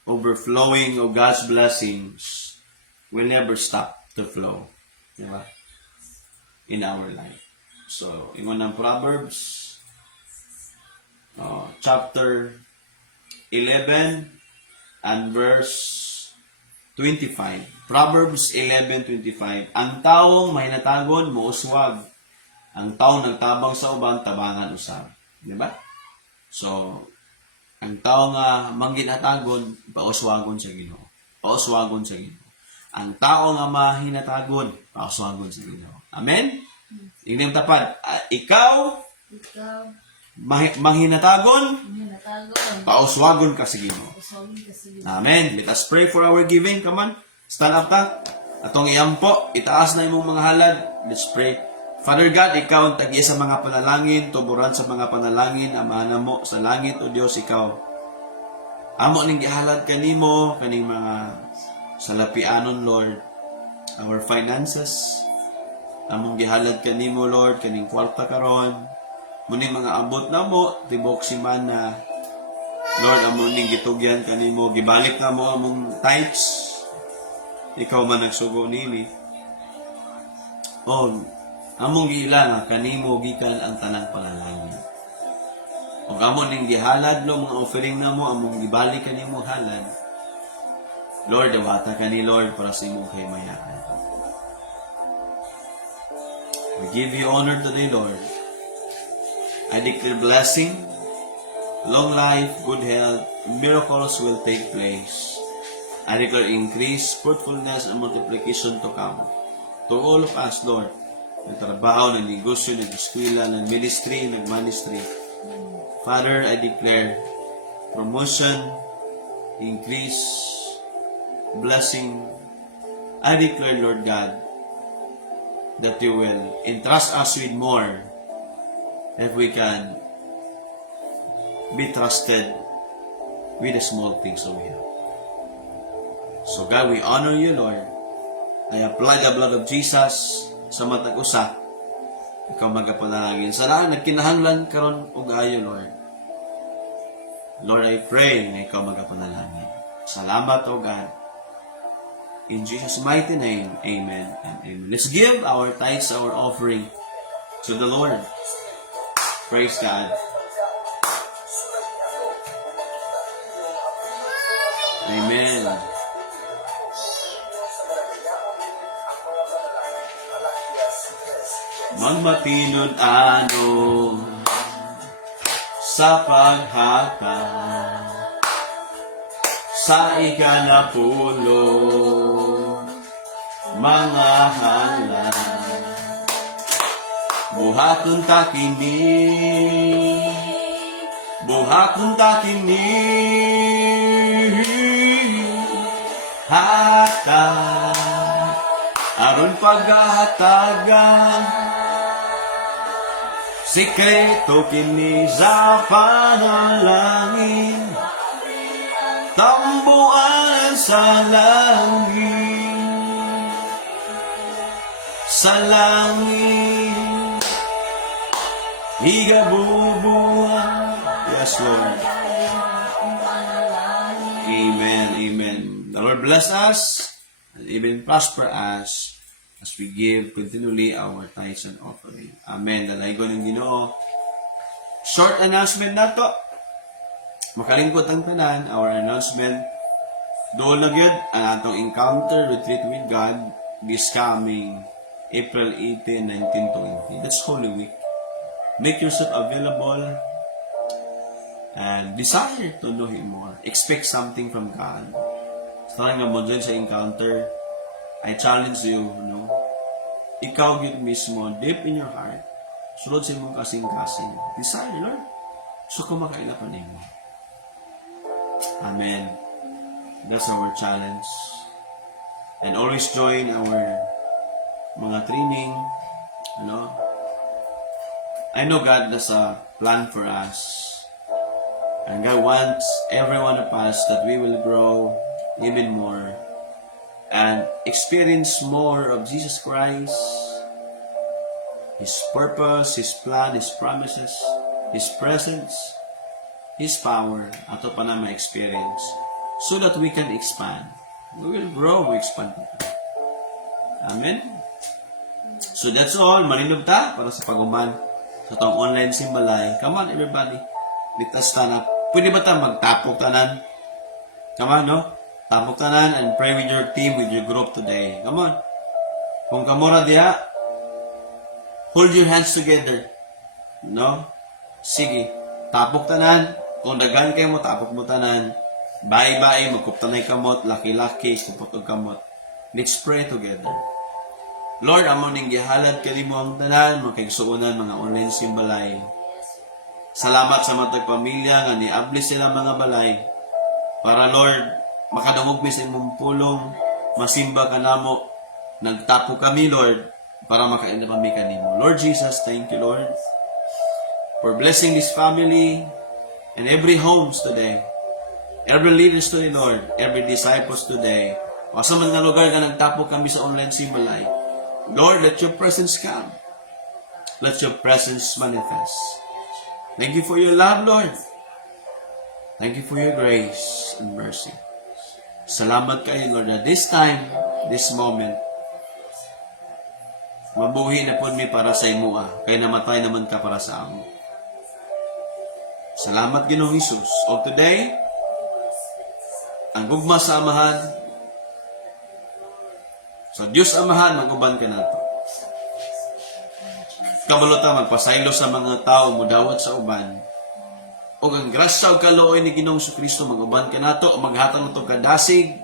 overflowing of God's blessings will never stop to flow. Diba? In our life. So, ingon ng Proverbs, chapter 11 and verse 25. Proverbs 11:25. Ang taong mahinatagon mo uswag. Ang taong nagtabang sa uban, tabangan usab. Di ba? So, ang taong mangginatagon, pauswagon sa Ginoo. Pauswagon sa Ginoo. Ang taong mahinatagon, pauswagon sa Ginoo. Amen? Tingnan tapat. Ikaw, manghinatagon, pauswagon ka sa Ginoo. Amen. Let us pray for our giving. Come on. Stand up ta. Atong iyampo, itaas na imong mga halad. Let's pray. Father God, ikaw ang tag-iya sa mga panalangin, tuburan sa mga panalangin, amahan mo sa langit, o Diyos, ikaw. Amo ning gihalad kanimo, kaning mga sa lapianon, Lord, our finances, among gihalad kanimo, Lord, kaning kwarta karon, muni mga abot na mo, tibok simana, Lord, among ning gitugyan kanimo, gibalik na mo among tithes, ikaw man nagsugo nini. O, among giilang kanimo gikan ang tanang panalangin. O among ning gihalad lo mga offering na mo, among gibalik kanimo halad. Lord, dawata ka ni Lord para sa imong kaymayan. We give you honor today, Lord. I declare blessing, long life, good health, miracles will take place. I declare increase, fruitfulness, and multiplication to come. To all of us, Lord, nagtrabaho, nagnegosyo, nag-eskwela, nag-ministry, nag-ministry. Father, I declare promotion, increase, blessing. I declare, Lord God, that you will entrust us with more if we can be trusted with the small things that we have. So God, we honor you, Lord. I apply the blood of Jesus sa matag usa. Ikaw magapanalangin. Sa lahat nagkinahanglan karon og ayo, Lord. Lord, I pray na ikaw magapanalangin. Salamat, O God. In Jesus' mighty name, amen and amen. Let's give our tithes, our offering to the Lord. Praise God. Amen. Magmatinod ano sa paghaka sa ikanapulo mga halal buhaton ta kini hata aron paghahatagan sikreto kini sa panalangin tambuan sa langit higabubuan. Yes, Lord. Amen, amen. The Lord bless us and even prosper us as we give continually our tithes and offering. Amen. Dalaygo ng Ginoo. Short announcement na to. Makalingkot ang tanan, our announcement. Doon na gyud ang atong encounter retreat with God this coming April 18, 19, 20. That's Holy Week. Make yourself available and desire to know Him more. Expect something from God. Starting nga mo dyan sa encounter, I challenge you, ikaw yun mismo, deep in your heart, sulod sa imong kasing-kasing. Desire, Lord. So, kumakaila pa ninyo. Amen. That's our challenge. And always join our mga training, I know God has a plan for us. And God wants every one of us that we will grow even more and experience more of Jesus Christ, His purpose, His plan, His promises, His presence, His power, ato pa na ma-experience so that we can expand. We will grow, we expand. Amen? So that's all. Marinod ta para sa paguman sa itong online simbalay. Come on, everybody. Litas ta na. Pwede ba ta magtapok tanan? Come on, no? Tapok tanan and pray with your team, with your group today. Come on. Kung kamura diha, hold your hands together. Sige. Tapok tanan. Kung dagan kayo mo, tapok mo tanan. Bye-bye, magkuptanay kamot. Laki-laki, kupot og kamot. Let's pray together. Lord, amon ning gihalad kanimo ang tanan, makigsuonan mga online simbalay. Salamat sa matag pamilya nga niabli sila mga balay. Para Lord, makadungog mi sa imong pulong, masimba ka namo. Nagtapo kami, Lord, para makainda kami kanimo. Lord Jesus, thank you, Lord, for blessing this family and every homes today. Every leaders today, Lord, every disciples today. O sa mga lugar na nagtapo kami sa online simbalay, Lord, let your presence come. Let your presence manifest. Thank you for your love, Lord. Thank you for your grace and mercy. Salamat kayo, Lord, at this time, this moment, mabuhi na po mi para sa imo, kaya namatay naman ka para sa amo. Salamat, Ginoong Hesus. O today, ang gugma sa amahan, sa Diyos Amahan, mag-uban ka na ito. Kabalota, magpasaylo sa mga tao, mudawat sa uban. O ang grasya o kalooy ni Ginoong Kristo, mag-uban ka na ito, maghatang ito kadasig,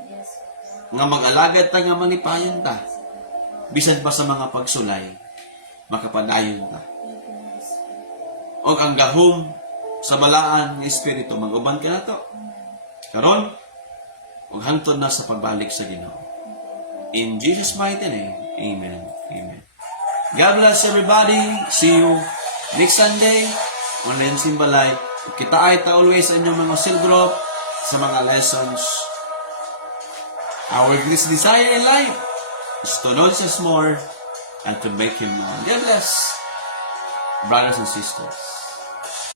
nga mag-alagad ta nga manipayan ta. Bisan pa sa mga pagsulay, makapadayon ta. O ang gahom sa balaan ng Espiritu, mag-uban ka na ito. Karon, o hangtod na sa pagbalik sa Ginoo. In Jesus' mighty name, amen. Amen. God bless everybody. See you next Sunday. Online Simbalay. Kita ay always sa inyong mga cell group, sa mga lessons. Our greatest desire in life is to know Jesus more and to make Him known. God bless, brothers and sisters.